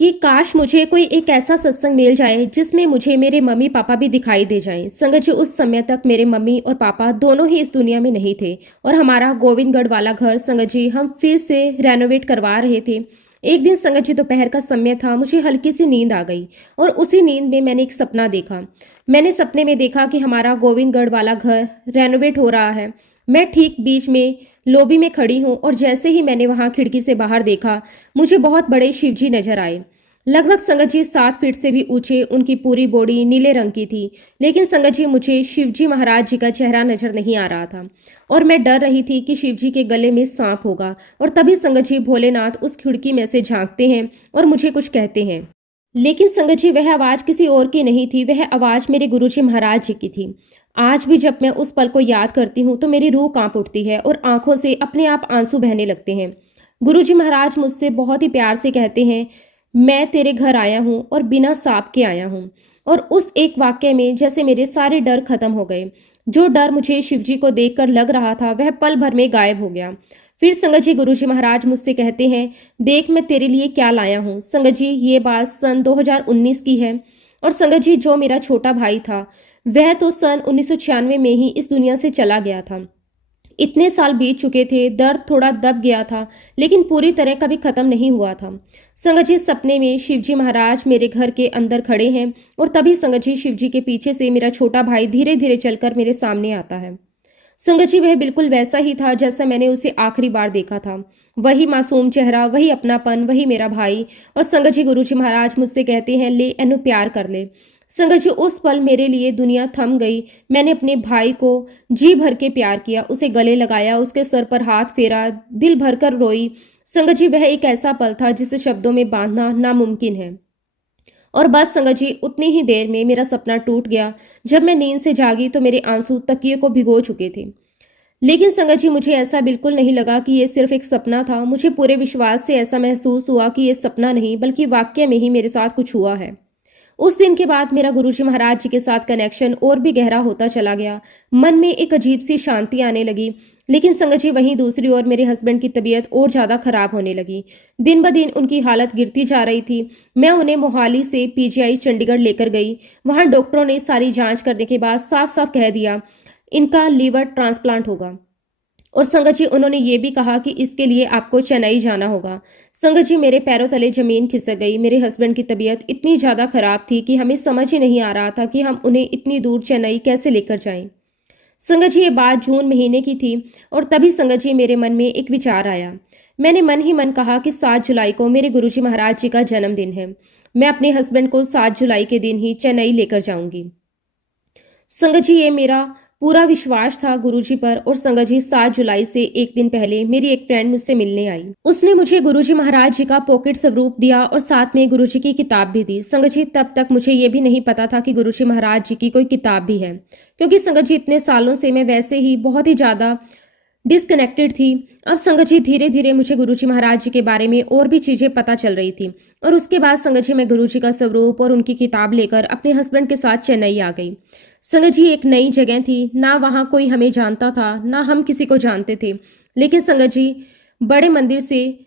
कि काश मुझे कोई एक ऐसा सत्संग मिल जाए जिसमें मुझे मेरे मम्मी पापा भी दिखाई दे जाएं। संगत जी, उस समय तक मेरे मम्मी और पापा दोनों ही इस दुनिया में नहीं थे और हमारा गोविंदगढ़ वाला घर संगत जी, हम फिर से रेनोवेट करवा रहे थे। एक दिन संगत जी, दोपहर का समय था, मुझे हल्की सी नींद आ गई और उसी नींद में मैंने एक सपना देखा। मैंने सपने में देखा कि हमारा गोविंदगढ़ वाला घर रेनोवेट हो रहा है। मैं ठीक बीच में लॉबी में खड़ी हूँ और जैसे ही मैंने वहां खिड़की से बाहर देखा, मुझे बहुत बड़े शिवजी नजर आए। लगभग संगत जी 7 फीट से भी ऊंचे, उनकी पूरी बॉडी नीले रंग की थी। लेकिन संगत जी मुझे शिवजी महाराज जी का चेहरा नजर नहीं आ रहा था और मैं डर रही थी कि शिवजी के गले में सांप होगा। और तभी संगत जी भोलेनाथ उस खिड़की में से झांकते हैं और मुझे कुछ कहते हैं। लेकिन संगत जी वह आवाज़ किसी और की नहीं थी, वह आवाज़ मेरे गुरुजी महाराज जी की थी। आज भी जब मैं उस पल को याद करती हूँ तो मेरी रूह कांप उठती है और आंखों से अपने आप आंसू बहने लगते हैं। गुरुजी महाराज मुझसे बहुत ही प्यार से कहते हैं, मैं तेरे घर आया हूँ और बिना सांप के आया हूँ। और उस एक वाक्य में जैसे मेरे सारे डर खत्म हो गए। जो डर मुझे शिवजी को देखकर लग रहा था वह पल भर में गायब हो गया। फिर संगत जी गुरुजी महाराज मुझसे कहते हैं, देख मैं तेरे लिए क्या लाया हूँ। संगत जी ये बात सन 2019 की है। और संगत जी जो मेरा छोटा भाई था वह तो सन 1996 में ही इस दुनिया से चला गया था। इतने साल बीत चुके थे, दर्द थोड़ा दब गया था लेकिन पूरी तरह कभी खत्म नहीं हुआ था। संगत जी सपने में शिवजी महाराज मेरे घर के अंदर खड़े हैं और तभी संगत जी शिवजी के पीछे से मेरा छोटा भाई धीरे धीरे चलकर मेरे सामने आता है। संगत जी वह बिल्कुल वैसा ही था जैसा मैंने उसे आखिरी बार देखा था। वही मासूम चेहरा, वही अपनापन, वही मेरा भाई। और संगत जी गुरुजी महाराज मुझसे कहते हैं, ले एनु प्यार कर ले। संगत जी उस पल मेरे लिए दुनिया थम गई। मैंने अपने भाई को जी भर के प्यार किया, उसे गले लगाया, उसके सर पर हाथ फेरा, दिल भर कर रोई। संगत जी वह एक ऐसा पल था जिसे शब्दों में बांधना नामुमकिन है। और बस संगत जी उतनी ही देर में मेरा सपना टूट गया। जब मैं नींद से जागी तो मेरे आंसू तकिए को भिगो चुके थे। लेकिन संगत जी मुझे ऐसा बिल्कुल नहीं लगा कि ये सिर्फ एक सपना था। मुझे पूरे विश्वास से ऐसा महसूस हुआ कि ये सपना नहीं बल्कि वाकई में ही मेरे साथ कुछ हुआ है। उस दिन के बाद मेरा गुरुजी महाराज जी के साथ कनेक्शन और भी गहरा होता चला गया। मन में एक अजीब सी शांति आने लगी। लेकिन संगत जी वहीं दूसरी ओर मेरे हस्बैंड की तबीयत और ज़्यादा खराब होने लगी। दिन ब दिन उनकी हालत गिरती जा रही थी। मैं उन्हें मोहाली से पीजीआई चंडीगढ़ लेकर गई। वहाँ डॉक्टरों ने सारी जांच करने के बाद साफ साफ कह दिया, इनका लीवर ट्रांसप्लांट होगा। और संगत जी उन्होंने ये भी कहा कि इसके लिए आपको चेन्नई जाना होगा। संगत जी मेरे पैरों तले जमीन खिसक गई। मेरे हस्बैंड की तबीयत इतनी ज़्यादा खराब थी कि हमें समझ ही नहीं आ रहा था कि हम उन्हें इतनी दूर चेन्नई कैसे लेकर जाएं। संगत जी ये बात जून महीने की थी और तभी संगत जी मेरे मन में एक विचार आया। मैंने मन ही मन कहा कि 7 जुलाई को मेरे गुरुजी महाराज जी का जन्मदिन है। मैं अपने हस्बैंड को 7 जुलाई के दिन ही चेन्नई लेकर जाऊंगी। संगत जी ये मेरा पूरा विश्वास था गुरुजी पर। और संगत जी 7 जुलाई से एक दिन पहले मेरी एक फ्रेंड मुझसे मिलने आई। उसने मुझे गुरुजी महाराज जी का पॉकेट स्वरूप दिया और साथ में गुरुजी की किताब भी दी। संगत जी तब तक मुझे ये भी नहीं पता था कि गुरुजी महाराज जी की कोई किताब भी है, क्योंकि संगत जी इतने सालों से मैं वैसे ही बहुत ही ज़्यादा डिसकनेक्टेड थी। अब संगत जी धीरे धीरे मुझे गुरुजी महाराज जी के बारे में और भी चीज़ें पता चल रही थी। और उसके बाद संगत जी मैं गुरुजी का स्वरूप और उनकी किताब लेकर अपने हस्बैंड के साथ चेन्नई आ गई। संगत जी एक नई जगह थी, ना वहाँ कोई हमें जानता था ना हम किसी को जानते थे। लेकिन संगत जी बड़े मंदिर से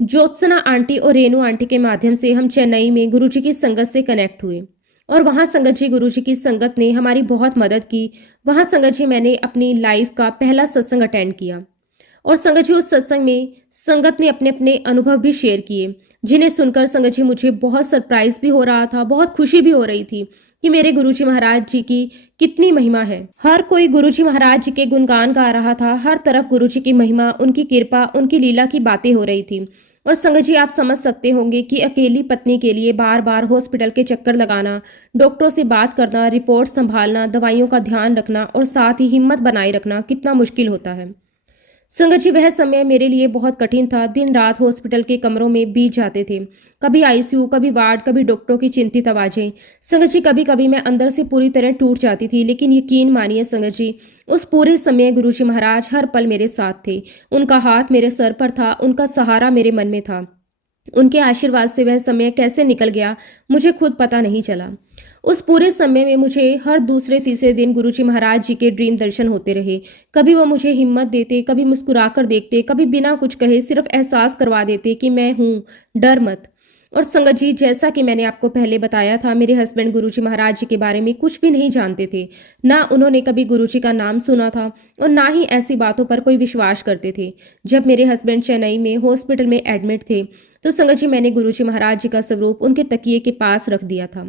ज्योत्सना आंटी और रेनू आंटी के माध्यम से हम चेन्नई में गुरुजी की संगत से कनेक्ट हुए। और वहाँ संगत जी गुरुजी की संगत ने हमारी बहुत मदद की। वहाँ संगत जी मैंने अपनी लाइफ का पहला सत्संग अटेंड किया। और संगत जी उस सत्संग में संगत ने अपने अपने अनुभव भी शेयर किए, जिन्हें सुनकर संगत जी मुझे बहुत सरप्राइज भी हो रहा था, बहुत खुशी भी हो रही थी कि मेरे गुरुजी महाराज जी की कितनी महिमा है। हर कोई गुरुजी महाराज जी के गुणगान गा रहा था। हर तरफ गुरुजी की महिमा, उनकी कृपा, उनकी लीला की बातें हो रही थी। और संगत जी आप समझ सकते होंगे कि अकेली पत्नी के लिए बार बार हॉस्पिटल के चक्कर लगाना, डॉक्टरों से बात करना, रिपोर्ट संभालना, दवाइयों का ध्यान रखना और साथ ही हिम्मत बनाए रखना कितना मुश्किल होता है। संगत जी वह समय मेरे लिए बहुत कठिन था। दिन रात हॉस्पिटल के कमरों में बीत जाते थे। कभी आईसीयू, कभी वार्ड, कभी डॉक्टरों की चिंतित आवाज़ें। संगत जी कभी कभी मैं अंदर से पूरी तरह टूट जाती थी। लेकिन यकीन मानिए संगत जी, उस पूरे समय गुरुजी महाराज हर पल मेरे साथ थे। उनका हाथ मेरे सर पर था, उनका सहारा मेरे मन में था। उनके आशीर्वाद से वह समय कैसे निकल गया मुझे खुद पता नहीं चला। उस पूरे समय में मुझे हर दूसरे तीसरे दिन गुरुजी महाराज जी के ड्रीम दर्शन होते रहे। कभी वो मुझे हिम्मत देते, कभी मुस्कुराकर देखते, कभी बिना कुछ कहे सिर्फ एहसास करवा देते कि मैं हूँ, डर मत। और संगत जी जैसा कि मैंने आपको पहले बताया था, मेरे हस्बैंड गुरुजी महाराज जी के बारे में कुछ भी नहीं जानते थे। ना उन्होंने कभी गुरुजी का नाम सुना था और ना ही ऐसी बातों पर कोई विश्वास करते थे। जब मेरे हस्बैंड चेन्नई में हॉस्पिटल में एडमिट थे तो संगत जी मैंने गुरुजी महाराज जी का स्वरूप उनके तकिए के पास रख दिया था।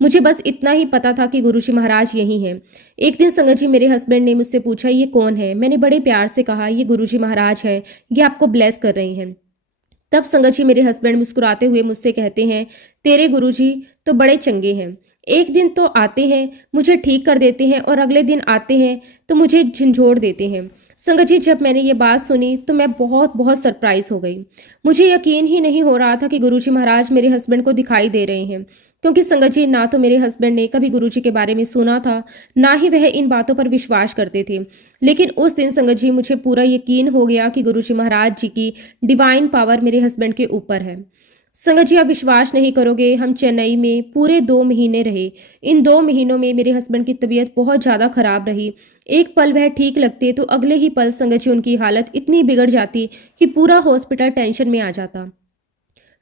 मुझे बस इतना ही पता था कि गुरुजी महाराज यही हैं। एक दिन संगत जी मेरे हस्बैंड ने मुझसे पूछा, ये कौन है? मैंने बड़े प्यार से कहा, ये गुरुजी महाराज हैं, ये आपको ब्लेस कर रहे हैं। तब संगत जी मेरे हस्बैंड मुस्कुराते हुए मुझसे कहते हैं, तेरे गुरुजी तो बड़े चंगे हैं। एक दिन तो आते हैं, मुझे ठीक कर देते हैं और अगले दिन आते हैं तो मुझे झंझोड़ देते हैं। संगत जी जब मैंने ये बात सुनी तो मैं बहुत बहुत सरप्राइज हो गई। मुझे यकीन ही नहीं हो रहा था कि गुरुजी महाराज मेरे हस्बैंड को दिखाई दे रहे हैं। क्योंकि संगत जी ना तो मेरे हस्बैंड ने कभी गुरुजी के बारे में सुना था, ना ही वह इन बातों पर विश्वास करते थे। लेकिन उस दिन संगत जी मुझे पूरा यकीन हो गया कि गुरुजी महाराज जी की डिवाइन पावर मेरे हस्बैंड के ऊपर है। संगत जी आप विश्वास नहीं करोगे, हम चेन्नई में पूरे 2 महीने रहे। इन 2 महीनों में मेरे हस्बैंड की तबीयत बहुत ज़्यादा खराब रही। एक पल वह ठीक लगते तो अगले ही पल संगत जी उनकी हालत इतनी बिगड़ जाती कि पूरा हॉस्पिटल टेंशन में आ जाता।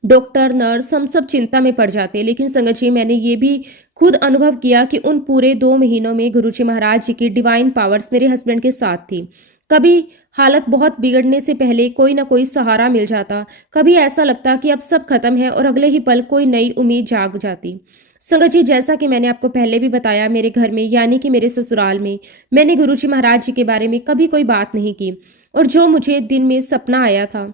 डॉक्टर, नर्स हम सब चिंता में पड़ जाते। लेकिन संगत जी मैंने ये भी खुद अनुभव किया कि उन पूरे 2 महीनों में गुरुजी महाराज जी की डिवाइन पावर्स मेरे हस्बैंड के साथ थी। कभी हालत बहुत बिगड़ने से पहले कोई ना कोई सहारा मिल जाता, कभी ऐसा लगता कि अब सब खत्म है और अगले ही पल कोई नई उम्मीद जाग जाती। संगत जी जैसा कि मैंने आपको पहले भी बताया, मेरे घर में यानी कि मेरे ससुराल में मैंने गुरुजी महाराज जी के बारे में कभी कोई बात नहीं की। और जो मुझे दिन में सपना आया था,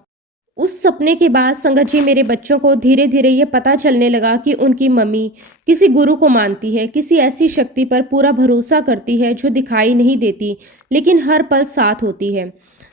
उस सपने के बाद संगत जी मेरे बच्चों को धीरे धीरे ये पता चलने लगा कि उनकी मम्मी किसी गुरु को मानती है, किसी ऐसी शक्ति पर पूरा भरोसा करती है जो दिखाई नहीं देती लेकिन हर पल साथ होती है।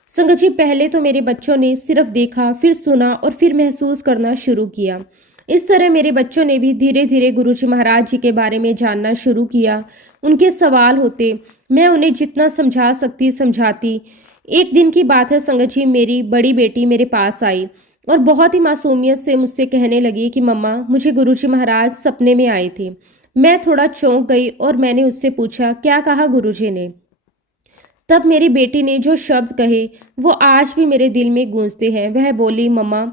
संगत जी पहले तो मेरे बच्चों ने सिर्फ देखा, फिर सुना और फिर महसूस करना शुरू किया। इस तरह मेरे बच्चों ने भी धीरे धीरे गुरुजी महाराज जी के बारे में जानना शुरू किया। उनके सवाल होते, मैं उन्हें जितना समझा सकती समझाती। एक दिन की बात है संगत जी, मेरी बड़ी बेटी मेरे पास आई और बहुत ही मासूमियत से मुझसे कहने लगी कि मम्मा मुझे गुरुजी महाराज सपने में आए थे। मैं थोड़ा चौंक गई और मैंने उससे पूछा, क्या कहा गुरुजी ने? तब मेरी बेटी ने जो शब्द कहे वो आज भी मेरे दिल में गूंजते हैं। वह बोली, मम्मा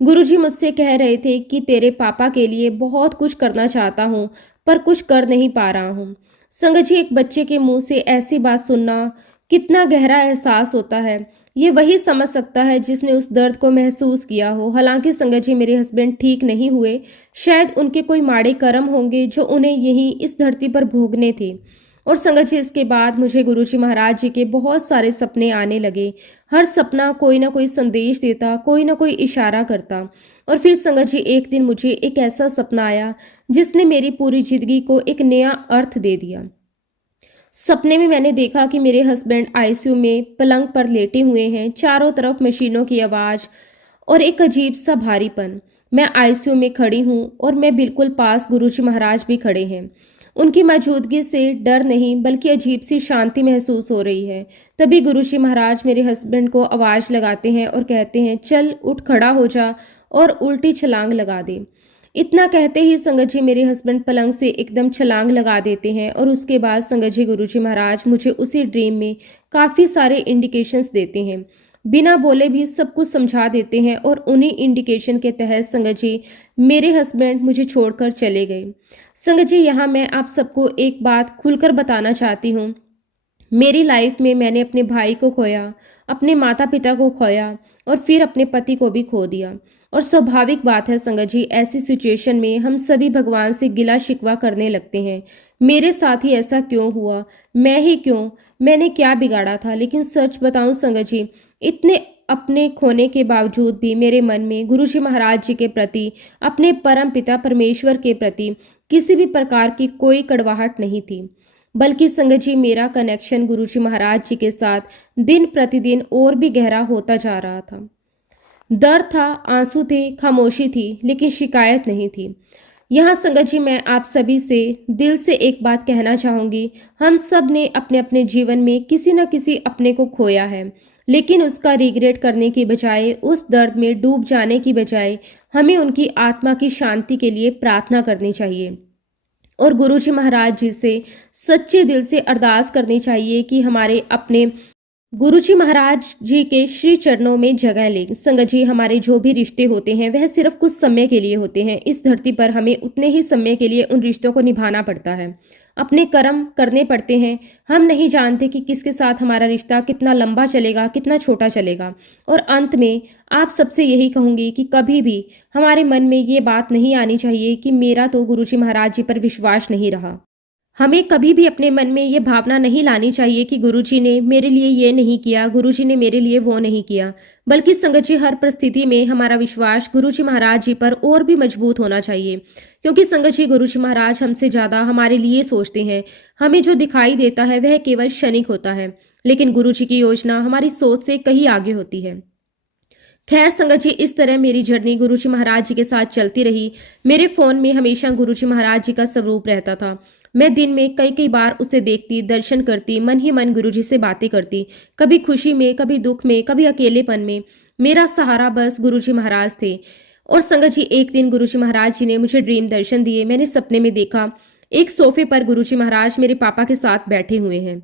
गुरुजी मुझसे कह रहे थे कि तेरे पापा के लिए बहुत कुछ करना चाहता हूँ पर कुछ कर नहीं पा रहा हूँ। संगत जी एक बच्चे के मुंह से ऐसी बात सुनना कितना गहरा एहसास होता है, ये वही समझ सकता है जिसने उस दर्द को महसूस किया हो। हालांकि संगत जी मेरे हस्बैंड ठीक नहीं हुए, शायद उनके कोई माड़े कर्म होंगे जो उन्हें यहीं इस धरती पर भोगने थे। और संगत जी इसके बाद मुझे गुरुजी महाराज जी के बहुत सारे सपने आने लगे। हर सपना कोई ना कोई संदेश देता, कोई ना कोई इशारा करता। और फिर संगत जी एक दिन मुझे एक ऐसा सपना आया जिसने मेरी पूरी जिंदगी को एक नया अर्थ दे दिया। सपने में मैंने देखा कि मेरे हस्बैंड आईसीयू में पलंग पर लेटे हुए हैं, चारों तरफ मशीनों की आवाज़ और एक अजीब सा भारीपन। मैं आईसीयू में खड़ी हूँ और मैं बिल्कुल पास गुरुजी महाराज भी खड़े हैं। उनकी मौजूदगी से डर नहीं बल्कि अजीब सी शांति महसूस हो रही है। तभी गुरुजी महाराज मेरे हस्बैंड को आवाज़ लगाते हैं और कहते हैं, चल उठ खड़ा हो जा और उल्टी छलांग लगा दे। इतना कहते ही संगत जी मेरे हस्बैंड पलंग से एकदम छलांग लगा देते हैं और उसके बाद संगत जी गुरुजी महाराज मुझे उसी ड्रीम में काफ़ी सारे इंडिकेशंस देते हैं। बिना बोले भी सब कुछ समझा देते हैं और उन्हीं इंडिकेशन के तहत संगत जी मेरे हस्बैंड मुझे छोड़कर चले गए। संगत जी यहाँ मैं आप सबको एक बात खुलकर बताना चाहती हूँ। मेरी लाइफ में मैंने अपने भाई को खोया, अपने माता पिता को खोया और फिर अपने पति को भी खो दिया। और स्वाभाविक बात है संगत जी, ऐसी सिचुएशन में हम सभी भगवान से गिला शिकवा करने लगते हैं। मेरे साथ ही ऐसा क्यों हुआ, मैं ही क्यों, मैंने क्या बिगाड़ा था? लेकिन सच बताऊं संगत जी, इतने अपने खोने के बावजूद भी मेरे मन में गुरुजी महाराज जी के प्रति, अपने परम पिता परमेश्वर के प्रति किसी भी प्रकार की कोई कड़वाहट नहीं थी। बल्कि संगत जी मेरा कनेक्शन गुरुजी महाराज जी के साथ दिन प्रतिदिन और भी गहरा होता जा रहा था। दर्द था, आंसू थे, खामोशी थी, लेकिन शिकायत नहीं थी। यहाँ संगत जी मैं आप सभी से दिल से एक बात कहना चाहूँगी। हम सब ने अपने अपने जीवन में किसी न किसी अपने को खोया है, लेकिन उसका रिग्रेट करने की बजाय, उस दर्द में डूब जाने की बजाय हमें उनकी आत्मा की शांति के लिए प्रार्थना करनी चाहिए और गुरुजी महाराज जी से सच्चे दिल से अरदास करनी चाहिए कि हमारे अपने गुरुजी महाराज जी के श्री चरणों में जगह लें। संगत जी हमारे जो भी रिश्ते होते हैं वह सिर्फ कुछ समय के लिए होते हैं। इस धरती पर हमें उतने ही समय के लिए उन रिश्तों को निभाना पड़ता है, अपने कर्म करने पड़ते हैं। हम नहीं जानते कि किसके साथ हमारा रिश्ता कितना लंबा चलेगा, कितना छोटा चलेगा। और अंत में आप सबसे यही कहूँगी कि कभी भी हमारे मन में ये बात नहीं आनी चाहिए कि मेरा तो गुरुजी महाराज जी पर विश्वास नहीं रहा। हमें कभी भी अपने मन में ये भावना नहीं लानी चाहिए कि गुरुजी ने मेरे लिए ये नहीं किया, गुरुजी ने मेरे लिए वो नहीं किया। बल्कि संगत जी, हर परिस्थिति में हमारा विश्वास गुरुजी महाराज जी पर और भी मजबूत होना चाहिए। क्योंकि संगत जी, गुरुजी महाराज हमसे ज़्यादा हमारे लिए सोचते हैं। हमें जो दिखाई देता है वह केवल क्षणिक होता है, लेकिन गुरुजी की योजना हमारी सोच से कहीं आगे होती है। खैर संगत जी, इस तरह मेरी जर्नी गुरुजी महाराज जी के साथ चलती रही। मेरे फ़ोन में हमेशा गुरुजी महाराज जी का स्वरूप रहता था। मैं दिन में कई कई बार उसे देखती, दर्शन करती, मन ही मन गुरुजी से बातें करती। कभी खुशी में, कभी दुख में, कभी अकेलेपन में। मेरा सहारा बस गुरुजी महाराज थे। और संगत जी, एक दिन गुरुजी महाराज जी ने मुझे ड्रीम दर्शन दिए। मैंने सपने में देखा, एक सोफे पर गुरुजी महाराज मेरे पापा के साथ बैठे हुए हैं।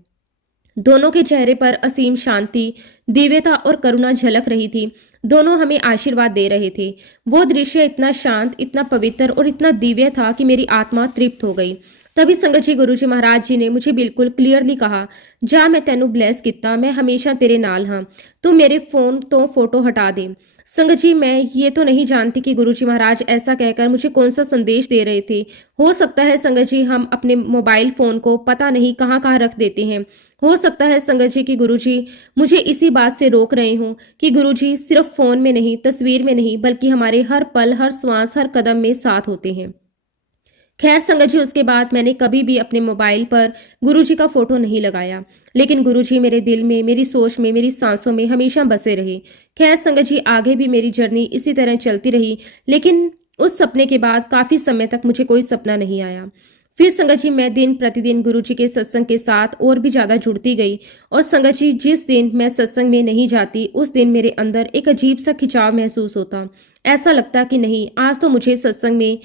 दोनों के चेहरे पर असीम शांति, दिव्यता और करुणा झलक रही थी। दोनों हमें आशीर्वाद दे रहे थे। वो दृश्य इतना शांत, इतना पवित्र और इतना दिव्य था कि मेरी आत्मा तृप्त हो गई। तभी संगत जी, गुरुजी महाराज जी ने मुझे बिल्कुल क्लियरली कहा, जा मैं तेनू ब्लेस किता, मैं हमेशा तेरे नाल हाँ, तू मेरे फोन तो फोटो हटा दे। संगत जी, मैं ये तो नहीं जानती कि गुरुजी महाराज ऐसा कहकर मुझे कौन सा संदेश दे रहे थे। हो सकता है संगत जी, हम अपने मोबाइल फोन को पता नहीं कहाँ कहाँ रख देते हैं। हो सकता है संगत जी कि गुरुजी मुझे इसी बात से रोक रहे हों कि गुरुजी सिर्फ फोन में नहीं, तस्वीर में नहीं, बल्कि हमारे हर पल, हर श्वास, हर कदम में साथ होते हैं। खैर संगत जी, उसके बाद मैंने कभी भी अपने मोबाइल पर गुरुजी का फोटो नहीं लगाया, लेकिन गुरुजी मेरे दिल में, मेरी सोच में, मेरी सांसों में हमेशा बसे रहे। खैर संगत जी, आगे भी मेरी जर्नी इसी तरह चलती रही, लेकिन उस सपने के बाद काफी समय तक मुझे कोई सपना नहीं आया। फिर संगत जी, मैं दिन प्रतिदिन गुरुजी के सत्संग के साथ और भी ज्यादा जुड़ती गई। और संगत जी, जिस दिन मैं सत्संग में नहीं जाती, उस दिन मेरे अंदर एक अजीब सा खिंचाव महसूस होता। ऐसा लगता कि नहीं, आज तो मुझे सत्संग में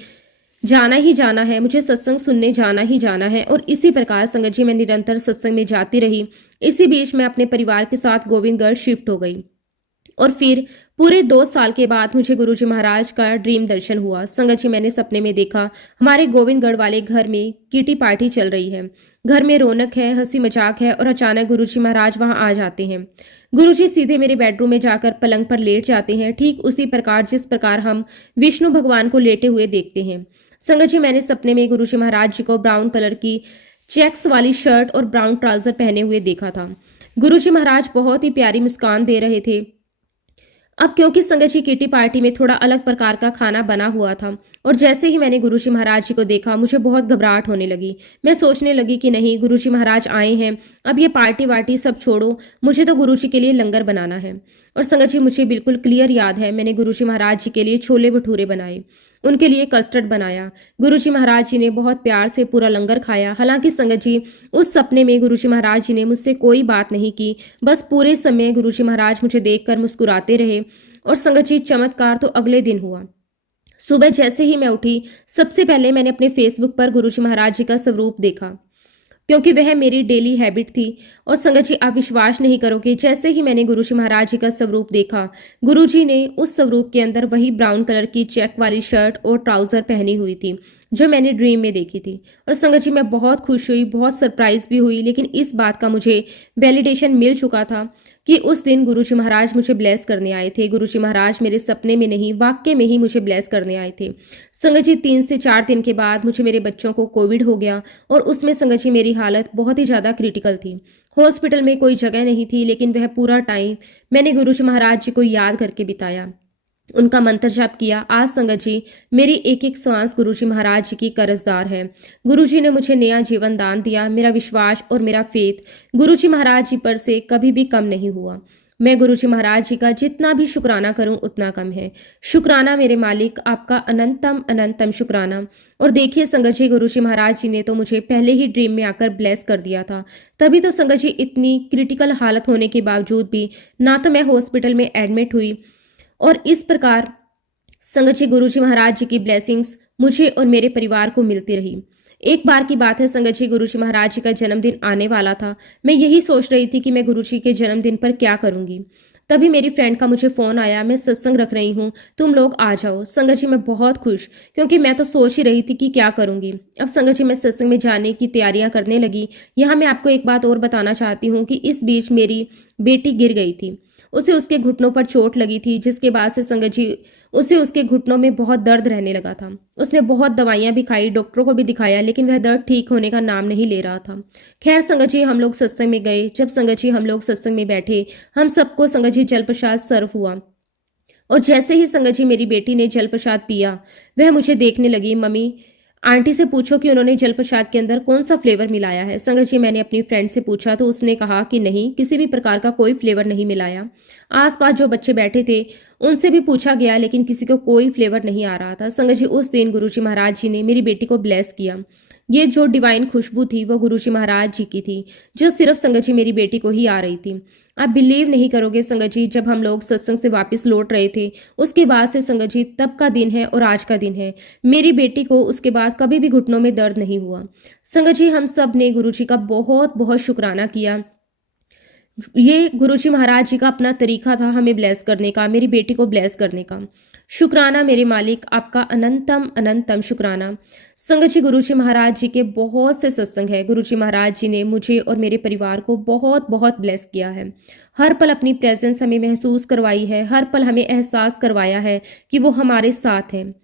जाना ही जाना है, मुझे सत्संग सुनने जाना ही जाना है। और इसी प्रकार संगत जी, मैं निरंतर सत्संग में जाती रही। इसी बीच मैं अपने परिवार के साथ गोविंदगढ़ शिफ्ट हो गई। और फिर पूरे 2 साल के बाद मुझे गुरुजी महाराज का ड्रीम दर्शन हुआ। संगत जी, मैंने सपने में देखा, हमारे गोविंदगढ़ वाले घर में किटी पार्टी चल रही है। घर में रौनक है, हंसी मजाक है, और अचानक गुरुजी महाराज वहां आ जाते हैं। गुरुजी सीधे मेरे बेडरूम में जाकर पलंग पर लेट जाते हैं, ठीक उसी प्रकार जिस प्रकार हम विष्णु भगवान को लेटे हुए देखते हैं। संगत जी, मैंने सपने में गुरुजी महाराज जी को ब्राउन कलर की चेक्स वाली शर्ट और ब्राउन ट्राउजर पहने हुए देखा था। गुरुजी महाराज बहुत ही प्यारी मुस्कान दे रहे थे। अब क्योंकि संगत जी, किटी पार्टी में थोड़ा अलग प्रकार का खाना बना हुआ था, और जैसे ही मैंने गुरुजी महाराज जी को देखा, मुझे बहुत घबराहट होने लगी। मैं सोचने लगी कि नहीं, गुरुजी महाराज आए हैं, अब ये पार्टी वार्टी सब छोड़ो, मुझे तो गुरुजी के लिए लंगर बनाना है। और संगत जी, मुझे बिल्कुल क्लियर याद है, मैंने गुरुजी महाराज जी के लिए छोले भटूरे बनाए, उनके लिए कस्टर्ड बनाया। गुरुजी महाराज जी ने बहुत प्यार से पूरा लंगर खाया। हालांकि संगत जी, उस सपने में गुरुजी महाराज जी ने मुझसे कोई बात नहीं की, बस पूरे समय गुरुजी महाराज मुझे देखकर मुस्कुराते रहे। और संगत जी, चमत्कार तो अगले दिन हुआ। सुबह जैसे ही मैं उठी, सबसे पहले मैंने अपने फेसबुक पर गुरुजी महाराज जी का स्वरूप देखा, क्योंकि वह मेरी डेली हैबिट थी। और संगत जी, आप विश्वास नहीं करोगे, जैसे ही मैंने गुरुजी महाराज जी का स्वरूप देखा, गुरुजी ने उस स्वरूप के अंदर वही ब्राउन कलर की चेक वाली शर्ट और ट्राउजर पहनी हुई थी जो मैंने ड्रीम में देखी थी। और संगत जी, मैं बहुत खुश हुई, बहुत सरप्राइज भी हुई, लेकिन इस बात का मुझे वैलिडेशन मिल चुका था कि उस दिन गुरुजी महाराज मुझे ब्लेस करने आए थे। गुरुजी महाराज मेरे सपने में नहीं, वाकई में ही मुझे ब्लेस करने आए थे। संगत जी, 3 से 4 दिन के बाद मुझे मेरे बच्चों को कोविड हो गया, और उसमें संगत जी, मेरी हालत बहुत ही ज़्यादा क्रिटिकल थी। हॉस्पिटल में कोई जगह नहीं थी, लेकिन वह पूरा टाइम मैंने गुरुजी महाराज जी को याद करके बिताया, उनका मंत्र जाप किया। आज संगत जी, मेरी एक एक सांस गुरुजी महाराज जी की कर्जदार है। गुरुजी ने मुझे नया जीवन दान दिया। मेरा विश्वास और मेरा फेथ गुरुजी महाराज जी पर से कभी भी कम नहीं हुआ। मैं गुरुजी महाराज जी का जितना भी शुक्राना करूं उतना कम है। शुक्राना मेरे मालिक, आपका अनंतम अनंतम शुक्राना। और देखिए संगत जी, गुरुजी महाराज जी ने तो मुझे पहले ही ड्रीम में आकर ब्लेस कर दिया था। तभी तो संगत जी, इतनी क्रिटिकल हालत होने के बावजूद भी ना तो मैं हॉस्पिटल में एडमिट हुई, और इस प्रकार संगत जी, गुरुजी महाराज जी की ब्लेसिंग्स मुझे और मेरे परिवार को मिलती रही। एक बार की बात है संगत जी, गुरुजी महाराज जी का जन्मदिन आने वाला था। मैं यही सोच रही थी कि मैं गुरुजी के जन्मदिन पर क्या करूंगी। तभी मेरी फ्रेंड का मुझे फोन आया, मैं सत्संग रख रही हूँ, तुम लोग आ जाओ। संगत जी, मैं बहुत खुश, क्योंकि मैं तो सोच ही रही थी कि क्या करूंगी। अब संगत जी, मैं सत्संग में जाने की तैयारियां करने लगी। यहाँ मैं आपको एक बात और बताना चाहती हूँ कि इस बीच मेरी बेटी गिर गई थी, उसे उसके घुटनों पर चोट लगी थी, जिसके बाद से संगत जी उसे उसके घुटनों में बहुत दर्द रहने लगा था। उसने बहुत दवाइयाँ भी खाई, डॉक्टरों को भी दिखाया, लेकिन वह दर्द ठीक होने का नाम नहीं ले रहा था। खैर संगत जी हम लोग सत्संग में गए। जब संगत जी हम लोग सत्संग में बैठे, हम सबको संगत जी जल प्रसाद सर्व हुआ। और जैसे ही संगत जी मेरी बेटी ने जल प्रसाद पिया, वह मुझे देखने लगी, मम्मी आंटी से पूछो कि उन्होंने जल प्रसाद के अंदर कौन सा फ्लेवर मिलाया है। संगत जी मैंने अपनी फ्रेंड से पूछा तो उसने कहा कि नहीं, किसी भी प्रकार का कोई फ्लेवर नहीं मिलाया। आसपास जो बच्चे बैठे थे उनसे भी पूछा गया, लेकिन किसी को कोई फ्लेवर नहीं आ रहा था। संगत जी उस दिन गुरुजी महाराज जी ने मेरी बेटी को ब्लेस किया। ये जो डिवाइन खुशबू थी वो गुरुजी महाराज जी की थी, जो सिर्फ संगत जी मेरी बेटी को ही आ रही थी। आप बिलीव नहीं करोगे संगत जी, जब हम लोग सत्संग से वापस लौट रहे थे, उसके बाद से संगत जी तब का दिन है और आज का दिन है। मेरी बेटी को उसके बाद कभी भी घुटनों में दर्द नहीं हुआ। संगत जी हम सब ने गुरुजी का बहुत बहुत शुक्राना किया। ये गुरुजी महाराज जी का अपना तरीका था हमें ब्लेस करने का, मेरी बेटी को ब्लेस करने का। शुक्राना मेरे मालिक, आपका अनंतम अनंतम शुक्राना। संगत जी गुरुजी महाराज जी के बहुत से सत्संग है। गुरुजी महाराज जी ने मुझे और मेरे परिवार को बहुत बहुत ब्लेस किया है। हर पल अपनी प्रेजेंस हमें महसूस करवाई है, हर पल हमें एहसास करवाया है कि वो हमारे साथ हैं।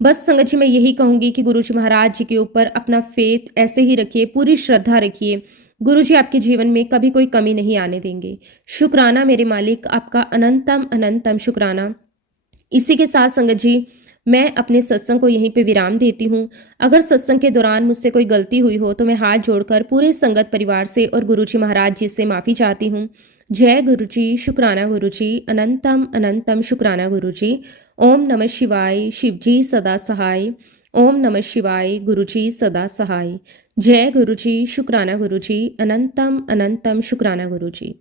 बस संगत जी मैं यही कहूँगी कि गुरुजी महाराज जी के ऊपर अपना फेथ ऐसे ही रखिए, पूरी श्रद्धा रखिए। गुरुजी आपके जीवन में कभी कोई कमी नहीं आने देंगे। शुक्राना मेरे मालिक, आपका अनंतम अनंतम शुक्राना। इसी के साथ संगत जी मैं अपने सत्संग को यहीं पे विराम देती हूँ। अगर सत्संग के दौरान मुझसे कोई गलती हुई हो तो मैं हाथ जोड़कर पूरे संगत परिवार से और गुरुजी महाराज जी से माफ़ी चाहती हूँ। जय गुरुजी, शुक्राना गुरुजी, अनंतम अनंतम शुक्राना गुरुजी। ओम नमः शिवाय, शिवजी सदा सहाय। ओम नमः शिवाय, गुरुजी सदा सहाय। जय गुरुजी, शुक्राना गुरुजी, अनंतम अनंतम शुक्राना गुरुजी।